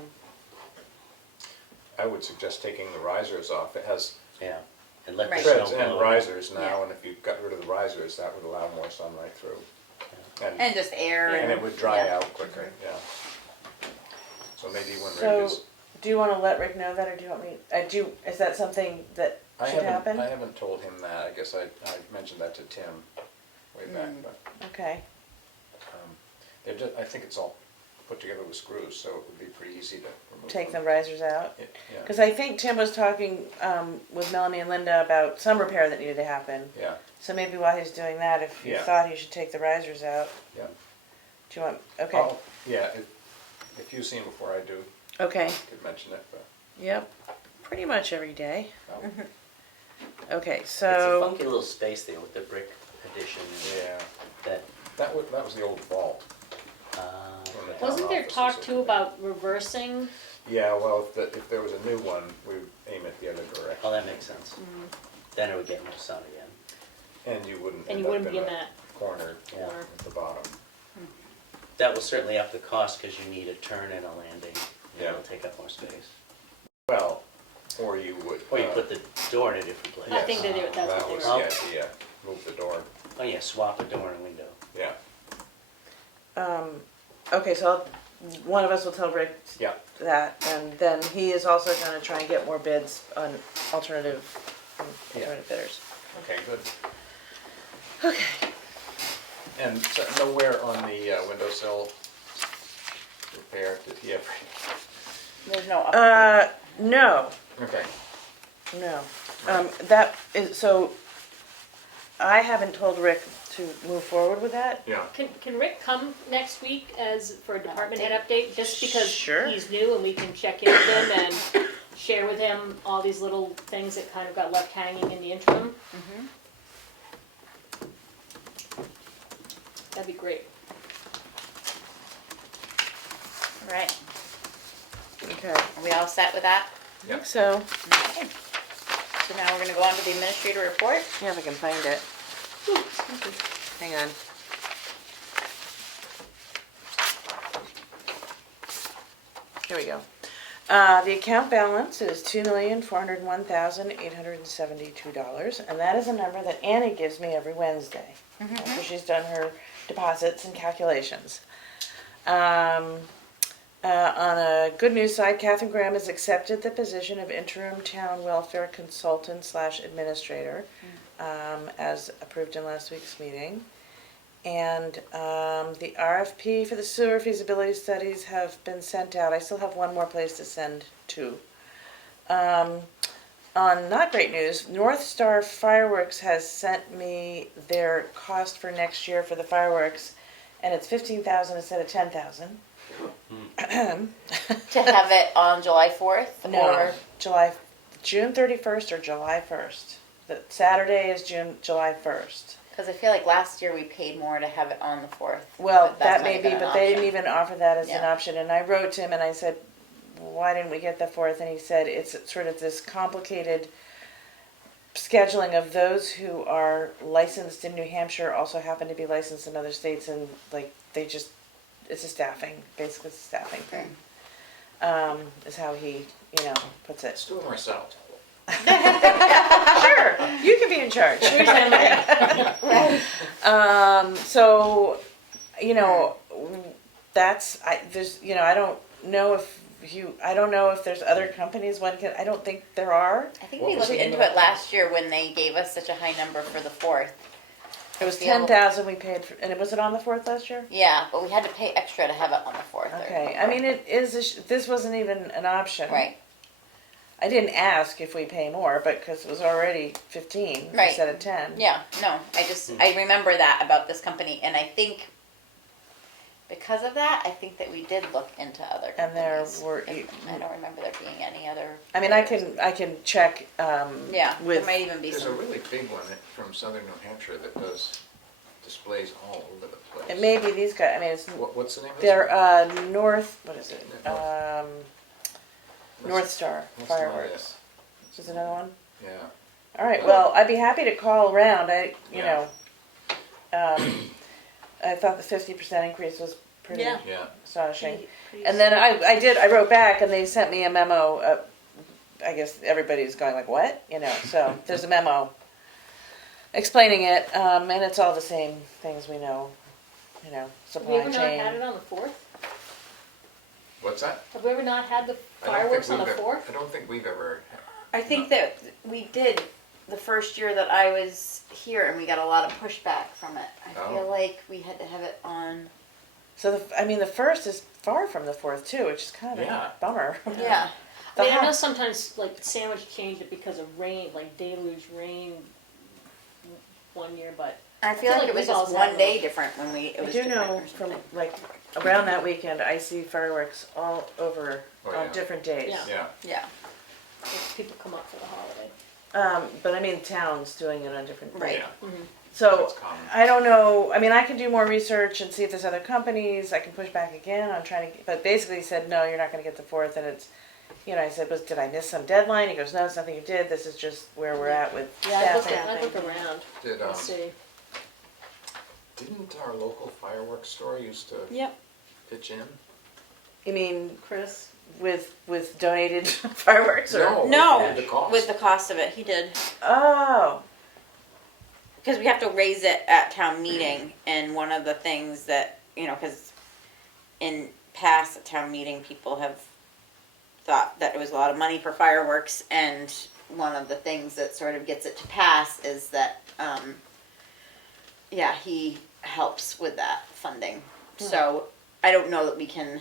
I would suggest taking the risers off. It has Yeah. And let the Right. treads snow and blow. risers now, Yeah. and if you got rid of the risers, that would allow more sunlight through. And just air And it would dry yeah. out quicker, yeah. So maybe when So, Rick is, do you wanna let Rick know that, or do you want me, is that something that I should happen? haven't told him that. I guess I mentioned that to Tim way back, but, Okay, they're just, I think it's all put together with screws, so it would be pretty easy to remove take the them. risers out. Yeah, Cause I think Tim was talking, with Melanie and Linda about some repair that needed to happen. yeah, So maybe while he's doing that, if you Yeah. thought he should take the risers out, yeah. do you want, okay, Yeah, if you've seen before I do, okay, you could mention it, but, yep, pretty much every day. no. Okay, It's a so, funky little space there with the brick addition. Yeah, That, that was the old vault. When the town Wasn't there offices talk and too everything. about reversing? Yeah, well, if there was a new one, we would aim it the other direction. oh, that makes sense. Then it would get more sun again. And you wouldn't And end you up wouldn't in be in a that corner Yeah. at the bottom. That will certainly up the cost because you need a turn and a landing. Yeah. It'll take up more space. Well, or you would. Or you put the door in a different place. I think that's what they That were. was Oh. the idea, move the door, Oh yeah, swap a door and window. yeah, okay, so one of us will tell Rick yeah, that, and then he is also gonna try and get more bids on alternative bidders. okay, good. Okay, And so nowhere on the windowsill repair did he ever, There's no upgrade. no, okay, no, that is, so, I haven't told Rick to move forward with that. yeah, Can Rick come next week for a department head update, just because Sure. he's new and we can check in with him and share with him all these little things that kind of got left hanging in the interim? That'd be great. All right. Okay, Are we all set with that? I think so, Okay. So now we're gonna go on to the administrator report. yeah, if I can find it. Hang on. Here we go. The account balance is $2,401,872, and that is a number that Annie gives me every Wednesday after she's done her deposits and calculations. On a good news side, Catherine Graham has accepted the position of interim town welfare consultant / administrator, as approved in last week's meeting. And the RFP for the sewer feasibility studies have been sent out. I still have one more place to send to. On not great news, North Star Fireworks has sent me their cost for next year for the fireworks, and it's $15,000 instead of $10,000. To have it on July 4th? No, June 31st or July 1st. The Saturday is July 1st. Because I feel like last year we paid more to have it on the 4th. Well, but that's that may not be, even an but they didn't option. even offer that as an Yeah. option. And I wrote to him and I said, why didn't we get the 4th? And he said, it's sort of this complicated scheduling of those who are licensed in New Hampshire also happen to be licensed in other states, and like they just, it's a staffing, basically it's a staffing thing. Is how he, puts it. Let's do it myself. Sure, you can be in charge. So, I don't know if there's other companies I don't think there are. I think What we was looked the into number? it last year when they gave us such a high number for the 4th. It was Yeah. 10,000 we paid for, and was it on the 4th last year? Yeah, but we had to pay extra to have it on the 4th. Okay, I mean, it is, this wasn't even an option. Right. I didn't ask if we pay more, but because it was already 15 Right. instead of 10. Yeah, no, I remember that about this company, and I think because of that, I think that we did look into other companies. And there were, I don't remember there being any other. I mean, I can check, Yeah, with. there might even be There's a some. really big one from southern New Hampshire that does displays all over the place. It may be these guys, I mean, it's, What's the name of this? they're, North, what is it? Yeah, North Star what's the name of Fireworks. Is another one? Yeah. All right, well, I'd be happy to call around, Yeah. I thought the 50% increase was pretty Yeah. Yeah. astonishing. And then I wrote back and they sent me a memo, I guess everybody's going like, what? So there's a memo explaining it, and it's all the same things we know, Have we supply ever not had chain. it on the 4th? What's that? Have we ever not had the I don't think fireworks on the we've ever- 4th? I don't think we've ever. I think that we did the first year that I was here, and we got a lot of pushback from it. I Oh. feel like we had to have it on. So, the first is far from the 4th too, which is kind of Yeah. a bummer. Yeah. I mean, I The know ho- sometimes like Sandwich changed it because of rain, like deluge rain one year, but I feel like it was we've always just had one day those. different when it I was do different know or from something. around that weekend, I see fireworks all over Oh, on yeah. different days. Yeah. Yeah. Yeah. if people come up for the holiday. But I mean, towns doing it on different days. Right. Yeah. So That's common. I don't know. I mean, I can do more research and see if there's other companies. I can push back again on trying to. But basically, he said no, you're not going to get the 4th, and it's. I said, did I miss some deadline? He goes, no, it's nothing you did. This is just where we're at with Yeah, I staffing. look around. Did Let's see. didn't our local fireworks store used to Yep. pitch in? You mean Chris. with donated fireworks? Or? No, with the cost. with the cost of it, he did. Oh. Because we have to raise it at town meeting, and one of the things that, because in past town meeting, people have thought that it was a lot of money for fireworks, and one of the things that sort of gets it to pass is that, he helps with that funding. So I don't know that we can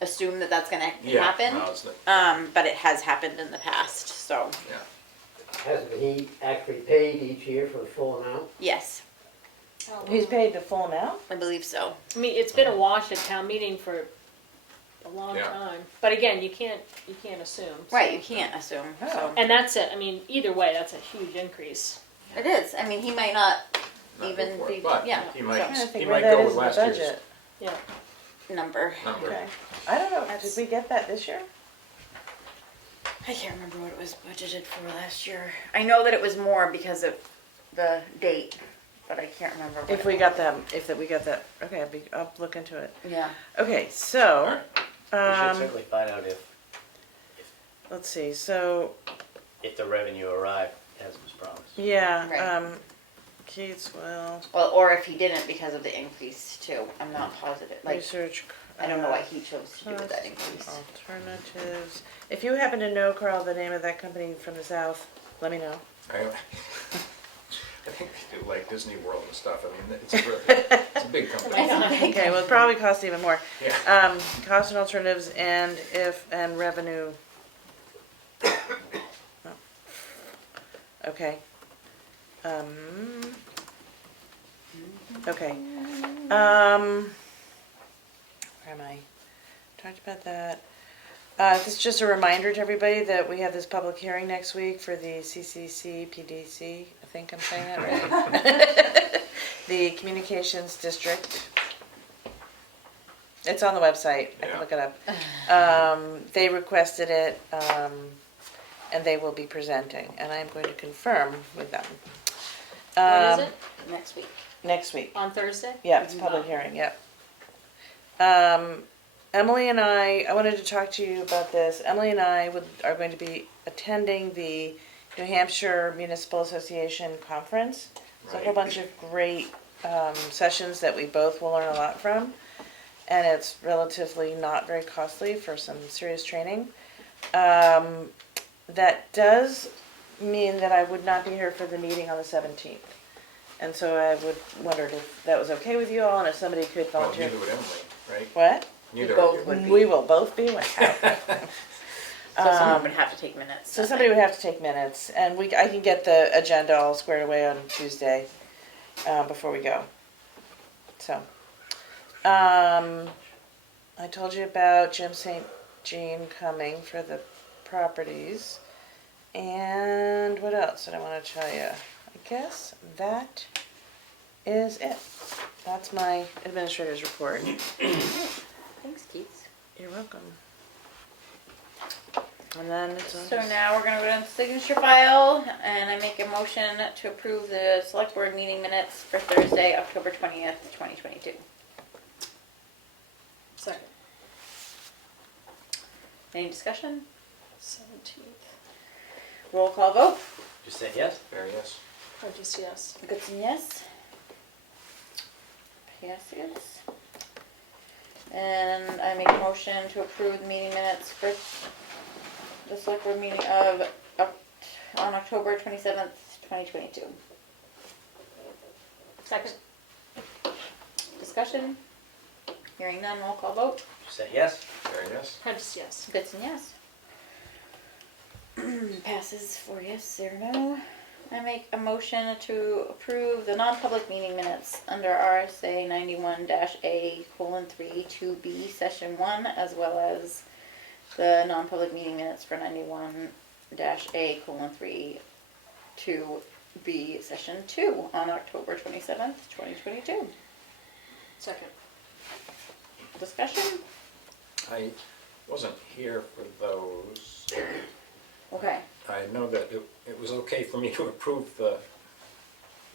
assume that that's going to happen, No, it's not, but it has happened in the past, so yeah. Has he actually paid each year for the full amount? yes, He's paid the full amount? I believe so. I mean, it's been a wash at town meeting for a long Yeah. time, but again, you can't assume. so. Right, you can't assume. So And that's it. I mean, either way, that's a huge increase. it is. I mean, he might not Not even go for be it, but yeah. he might. I'm trying to He think where might that go is with in the last year's budget. Yeah. number. number. Okay. I don't know. Did we get that this year? I can't remember what it was budgeted for last year. I know that it was more because of the date, but I can't remember. What If it we was. got that, okay, I'll look into it. Yeah. Okay, so, Alright. We should um, certainly find out if let's see, so, If the revenue arrived as was promised. yeah, Right. Keats will Well, or if he didn't because of the increase too. I'm not positive. Like, research. I don't know what he chose to do with that increase. Alternatives. If you happen to know, Carl, the name of that company from the south, let me know. I think they do like Disney World and stuff. I mean, it's a big company. Okay, well, it probably costs even more. Yeah. Cost and alternatives and revenue. Oh. Okay. Okay. Where am I? Talked about that. This is just a reminder to everybody that we have this public hearing next week for the CCC PDC. I think I'm saying that right. The Communications District. It's on the website. I can Yeah. look it up. They requested it, and they will be presenting, and I'm going to confirm with them. When is it? Next week. Next week. On Thursday? Yeah, it's a public hearing, yep. Emily and I wanted to talk to you about this. Emily and I are going to be attending the New Hampshire Municipal Association Conference. It's a whole Right. bunch of great sessions that we both will learn a lot from. And it's relatively not very costly for some serious training. That does mean that I would not be here for the meeting on the 17th. And so I wondered if that was okay with you all and if somebody could Well, volunteer. neither would Emily, right? What? Neither both of would you. be. We will both be with So someone would have to take minutes. So somebody would have to take minutes, and I can get the agenda all squared away on Tuesday before we go. So, I told you about Jim St. Jean coming for the properties, and what else did I want to tell you? I guess that is it. That's my administrator's report. Thanks, Keith. You're welcome. And then it's on. So now we're gonna go down to the signature file, and I make a motion to approve the select board meeting minutes for Thursday, October 20th, 2022. Second. Any discussion? 17th. Roll call vote. Just say yes? Very yes. Prentice, yes. Goodson, yes. Passes. And I make a motion to approve the meeting minutes for the select board meeting of, on October 27th, 2022. Second. Discussion? Hearing none, roll call vote. Just say yes? Very yes. Prentice, yes. Goodson, yes. Passes 4 yes, 0 no. I make a motion to approve the non-public meeting minutes under RSA 91-A:3 2B session 1, as well as the non-public meeting minutes for 91-A:3 2B session 2 on October 27th, 2022. Second. Discussion? I wasn't here for those. Okay. I know that it was okay for me to approve the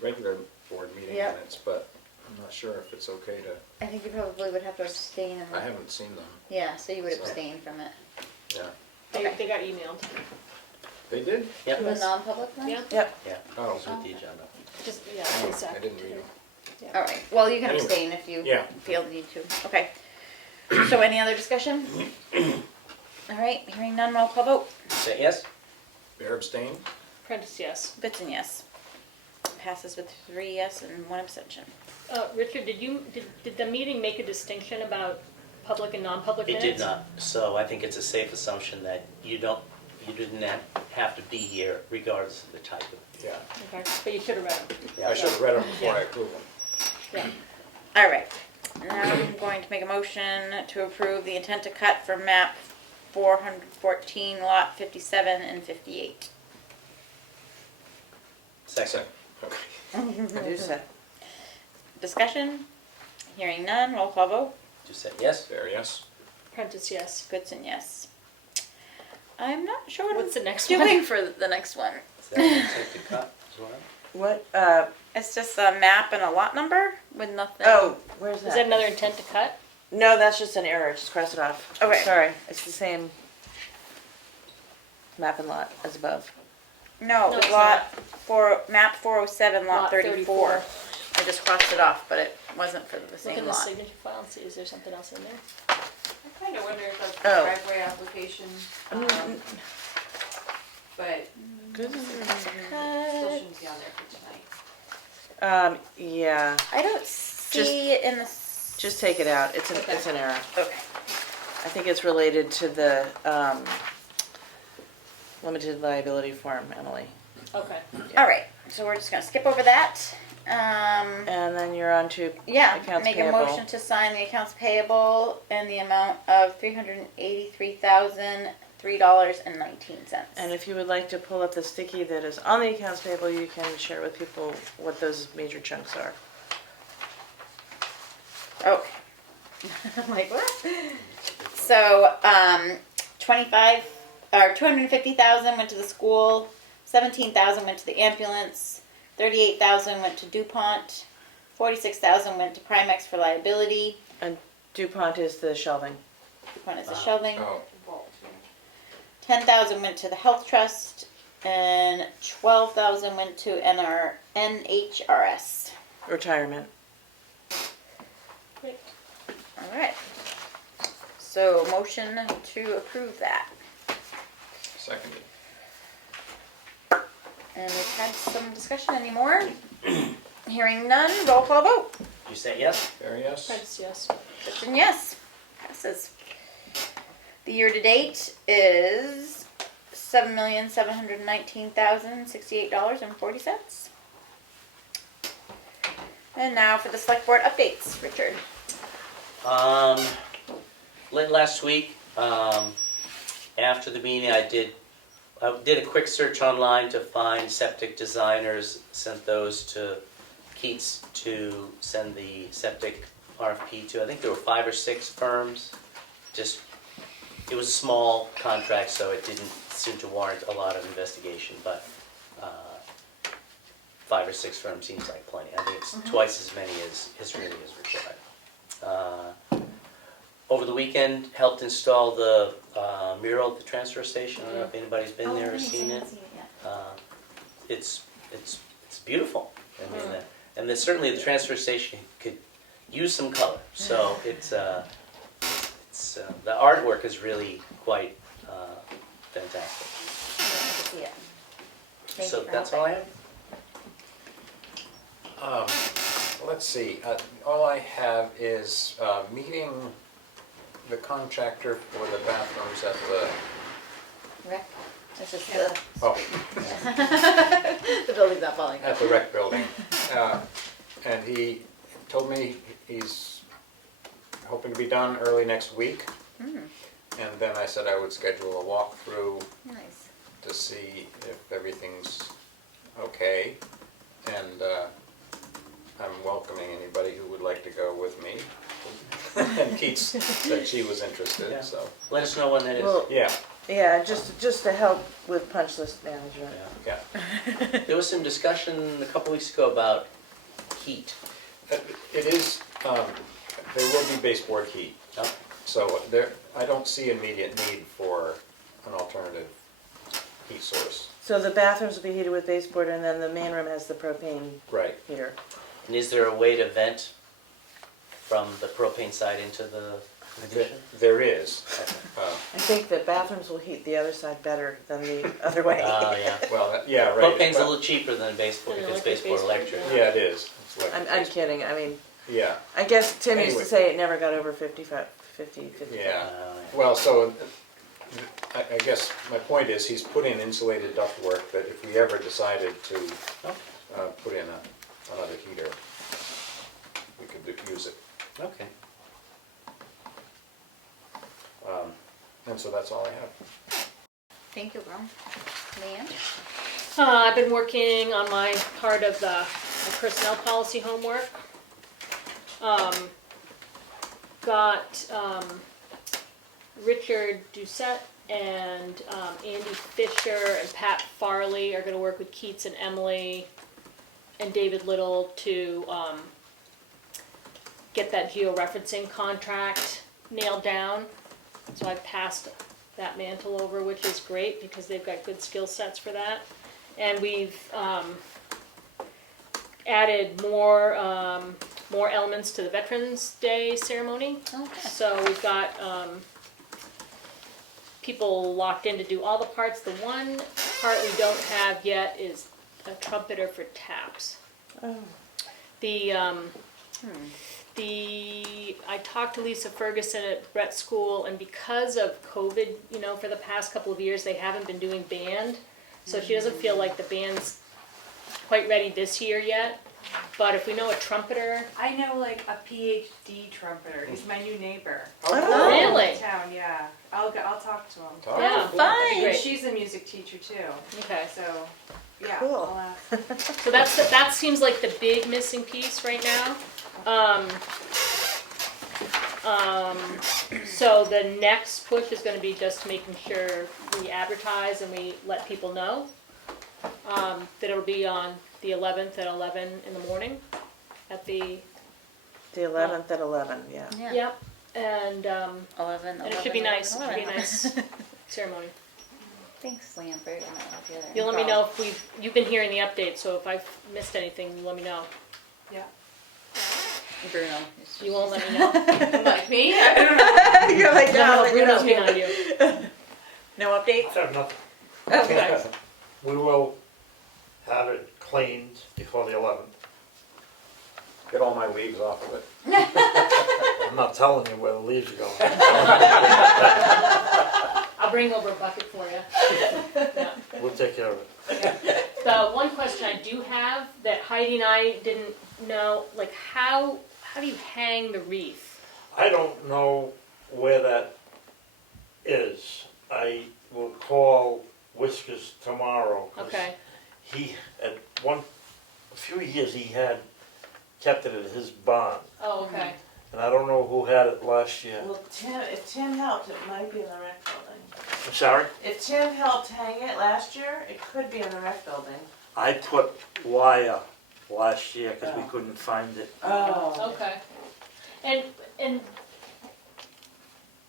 regular board meeting Yep. minutes, but I'm not sure if it's okay to, I think you probably would have to abstain. I haven't seen them. Yeah, so you would So- abstain from it. Yeah. They got emailed. They did? Yep. The non-public one? Yeah. Yep. Yeah. Oh. It's with the agenda. Just, yeah, I exactly. didn't read them. All right, well, you can Anyway. abstain if you Yeah. feel the need to. Okay. So any other discussion? All right, hearing none, roll call vote. Say yes? Bear abstain? Prentice, yes. Goodson, yes. Passes with 3 yes and 1 abstention. Richard, did the meeting make a distinction about public and non-public It minutes? did not. So I think it's a safe assumption that you didn't have to be here regardless of the type of. Yeah. Okay, but you should have read them. I should have read them before I approved them. Yeah. All right, now I'm going to make a motion to approve the intent to cut for map 414, lot 57 and 58. Second. Okay. I do say. Discussion? Hearing none, roll call vote. Just say yes? Bear yes. Prentice, yes. Goodson, yes. I'm not sure what What's I'm the next doing one? for the next one. Is that an intent to cut as well? What, It's just a map and a lot number with nothing. oh, where's Is that another intent to cut? No, that's just an error, just cross it off. Okay. Sorry, it's the same. map and lot as above. No, No, it was it's map 407, lot 34. 34. I just crossed it off, but it wasn't for the Look same in the lot. signature file and see, is there something else in there? I kind of wonder if that's the Oh. driveway application, but still shouldn't be on there for tonight. Yeah, I don't see it in the. just take it out. It's Okay. it's an error. Okay. I think it's related to the limited liability form, Emily. Okay. All right. So we're just gonna skip over that. And then you're on to Yeah. accounts Make payable. a motion to sign the accounts payable in the amount of $383,003.19. And if you would like to pull up the sticky that is on the accounts payable, you can share with people what those major chunks are. Okay. I'm like, what? So, 250,000 went to the school, 17,000 went to the ambulance, 38,000 went to DuPont, 46,000 went to Primex for liability. And DuPont is the shelving. DuPont is the shelving. Oh, 10,000 went to the health trust, and 12,000 went to NHRS. Retirement. Great. All right. So motion to approve that. seconded. And we've had some discussion anymore. Hearing none, roll call vote. You say yes? Very yes? Prince, yes. Kristen, yes. Passes. The year to date is $7,719,068.40. And now for the select board updates, Richard. Late last week, after the meeting, I did a quick search online to find septic designers, sent those to Keats to send the septic RFP to. I think there were 5 or 6 firms. Just, it was a small contract, so it didn't seem to warrant a lot of investigation, but 5 or 6 firms seems like plenty. I think it's twice as many as really is required. Over the weekend, helped install the mural at the transfer station. I don't know if anybody's been there or seen it. It's beautiful. I mean, and certainly the transfer station could use some color. So it's the artwork is really quite fantastic. So that's all I have. Let's see, all I have is meeting the contractor for the bathrooms at the, Rick? It's just oh, the building's not falling down. at the rec building. And he told me he's hoping to be done early next week. And then I said I would schedule a walkthrough Nice. to see if everything's okay. And I'm welcoming anybody who would like to go with me. And Keats said she was interested, Yeah. so, Let us know when that is. Well, yeah, yeah, just to help with punch list management. yeah. There was some discussion a couple weeks ago about heat. It is, there will be baseboard heat. Oh. So I don't see immediate need for an alternative heat source. So the bathrooms will be heated with baseboard, and then the main room has the propane Right. heater. And is there a way to vent from the propane side into the addition? There is. I think that bathrooms will heat the other side better than the other way. Oh, yeah. Well, yeah, right. Propane's a Well, little cheaper than baseboard, if it's Electric baseboard baseboard, electric. yeah, it is. It's like I'm kidding. I mean, Yeah, I guess Tim used Anyway. to say it never got over 50. yeah. Well, so I guess my point is he's put in insulated ductwork that if we ever decided to put in another heater, we could use it. Okay. And so that's all I have. Thank you, Ron. Leanne? I've been working on my part of the personnel policy homework. Got Richard Doucette and Andy Fisher and Pat Farley are going to work with Keats and Emily and David Little to get that georeferencing contract nailed down. So I passed that mantle over, which is great because they've got good skill sets for that. And we've added more elements to the Veterans Day ceremony. Okay. So we've got people locked in to do all the parts. The one part we don't have yet is a trumpeter for taps. Oh. I talked to Lisa Ferguson at Brett School, and because of COVID, for the past couple of years, they haven't been doing band. So she doesn't feel like the band's quite ready this year yet. But if we know a trumpeter. I know like a PhD trumpeter. He's my new neighbor. Oh, really? In town, yeah. I'll talk to him. Yeah, Fine. And she's a music teacher too. Okay. So, yeah. Cool. I'll ask. So that seems like the big missing piece right now. So the next push is going to be just making sure we advertise and we let people know that it'll be on the 11th at 11 in the morning at the. The 11th at 11, yeah. Yep. And 11. it should be nice. It should be a nice ceremony. Thanks, Liam, for getting that together. You'll let me know if you've been hearing the update, so if I've missed anything, you let me know. Yeah. Bruno. You won't let me know? I'm like, me? You're like, No, Bruno's behind you. No updates? I have nothing. Okay. We will have it cleaned before the 11th. Get all my leaves off of it. I'm not telling you where the leaves are going. I'll bring over a bucket for you. Yeah. We'll take care of it. The one question I do have that Heidi and I didn't know, like how do you hang the wreath? I don't know where that is. I will call Whiskers tomorrow. 'Cause Okay. he, a few years he had kept it at his barn. Oh, okay. And I don't know who had it last year. Well, if Tim helped, it might be in the rec building. I'm sorry? If Tim helped hang it last year, it could be in the rec building. I put wire last year because we couldn't find it. Oh. Okay. And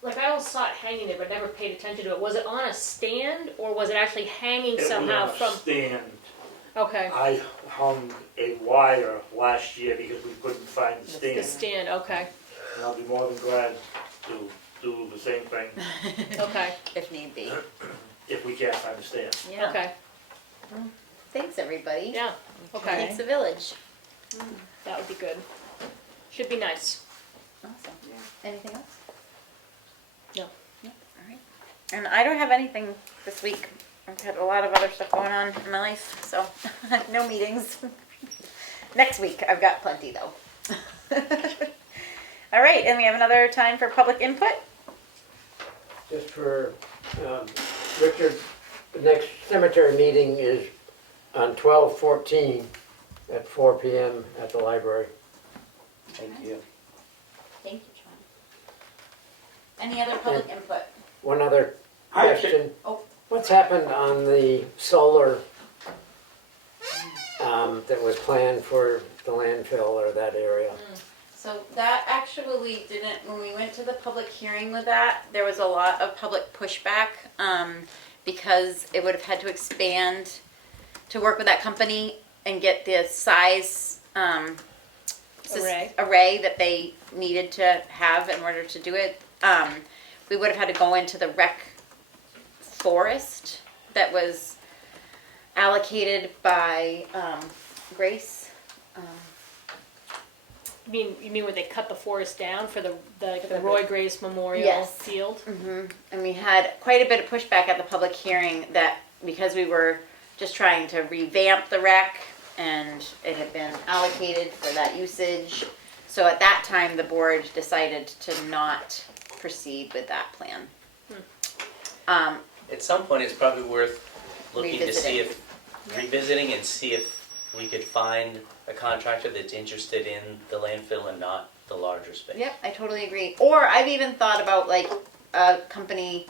like I always saw it hanging there, but never paid attention to it. Was it on a stand or was it actually hanging somehow It was on from? a stand. Okay. I hung a wire last year because we couldn't find the The stand. stand. Okay. And I'll be more than glad to do the same thing Okay. If need be. if we can't find the stand. Yeah. Okay. Thanks, everybody. Yeah. Okay. Thanks, the village. That would be good. Should be nice. Awesome. Anything else? No. All right. And I don't have anything this week. I've had a lot of other stuff going on in my life, so no meetings. Next week, I've got plenty though. All right, and we have another time for public input. Just for Richard, the next cemetery meeting is on 12/14 at 4 p.m. at the library. Thank you. Thank you, John. Any other public input? One other question. Oh. What's happened on the solar that was planned for the landfill or that area? So that actually didn't, when we went to the public hearing with that, there was a lot of public pushback because it would have had to expand to work with that company and get the size array that they needed to have in order to do it. We would have had to go into the rec forest that was allocated by Grace. You mean when they cut the forest down for the Roy Grace Memorial Yes. Field? Mm-hmm. And we had quite a bit of pushback at the public hearing that because we were just trying to revamp the rec and it had been allocated for that usage. So at that time, the board decided to not proceed with that plan. At some point, it's probably worth looking to see Revisiting. revisiting and see if we could find a contractor that's interested in the landfill and not the larger space. Yep, I totally agree. Or I've even thought about like a company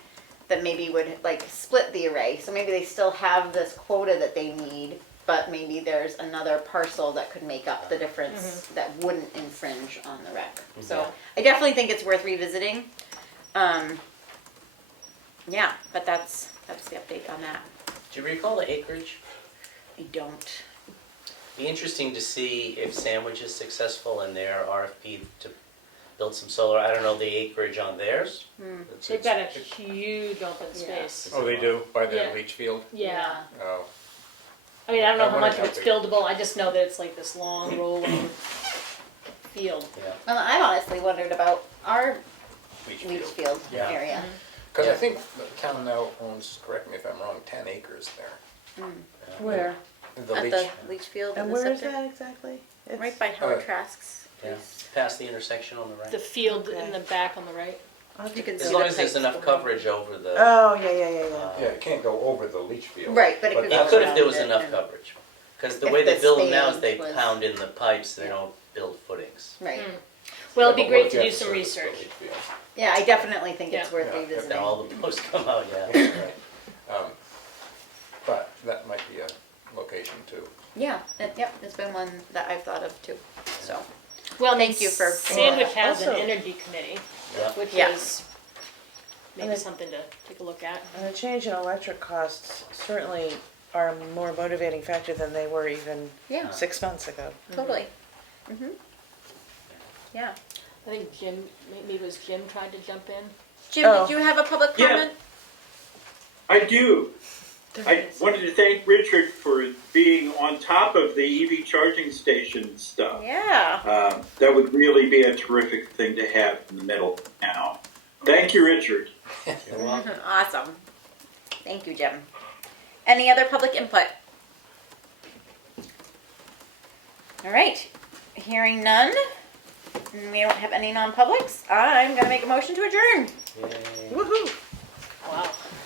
that maybe would like split the array. So maybe they still have this quota that they need, but maybe there's another parcel that could make up the difference that wouldn't infringe on the rec. So I definitely think it's worth revisiting. Yeah, but that's the update on that. Do you recall the acreage? I don't. Be interesting to see if Sandwich is successful in their RFP to build some solar. I don't know the acreage on theirs. It's- They've got a it's- huge open Yeah. space. Oh, they do, by the Yeah. leach field? Yeah. Oh, I mean, I don't know I how wonder much how of it's big. buildable, I just know that it's like this long rolling field. Yeah. Well, I've honestly wondered about our Leach leach field. field Yeah. area. because Yeah. I think the town now owns, correct me if I'm wrong, 10 acres there. Where? The At leach, the leach field And and the where is septic. that exactly? It's- Right by Howard Trask's. Yeah. Past the intersection on the right. The field Okay. in the back on the right. I'll have You to- can As see long the as there's pipes enough going. coverage over the. Oh, yeah, yeah, yeah, yeah. yeah, it can't go over the leach field. Right, but it could It go could if there around was it enough and- coverage. Because the If way they the build them now is stand they was- pound in the pipes, they Yeah. don't build footings. Right. Well, it'd Yeah, be but what great if to you do have some service the research. leach field? Yeah, I definitely think it's Yeah. worth Yeah, revisiting. Now all the posts come out, yeah. Right. But that might be a location too. Yeah, yep, it's been one that I've thought of too, so. Well, Thank you for- Sandwich has an Also- energy committee, Yeah. which Yeah. is maybe And it- something to take a look at. And the change in electric costs certainly are a more motivating factor than they were even Yeah, 6 months ago. totally. Mm-hmm. Yeah. I think Jim, maybe it was Jim tried to jump in. Jim, Oh. did you have a public Yeah. comment? I do. I wanted to thank Richard for being on top of the EV charging station stuff. Yeah. That would really be a terrific thing to have in the middle now. Thank you, Richard. You're welcome. Awesome. Thank you, Jim. Any other public input? All right, hearing none, and we don't have any non-publics, I'm gonna make a motion to adjourn. Yay. Woohoo!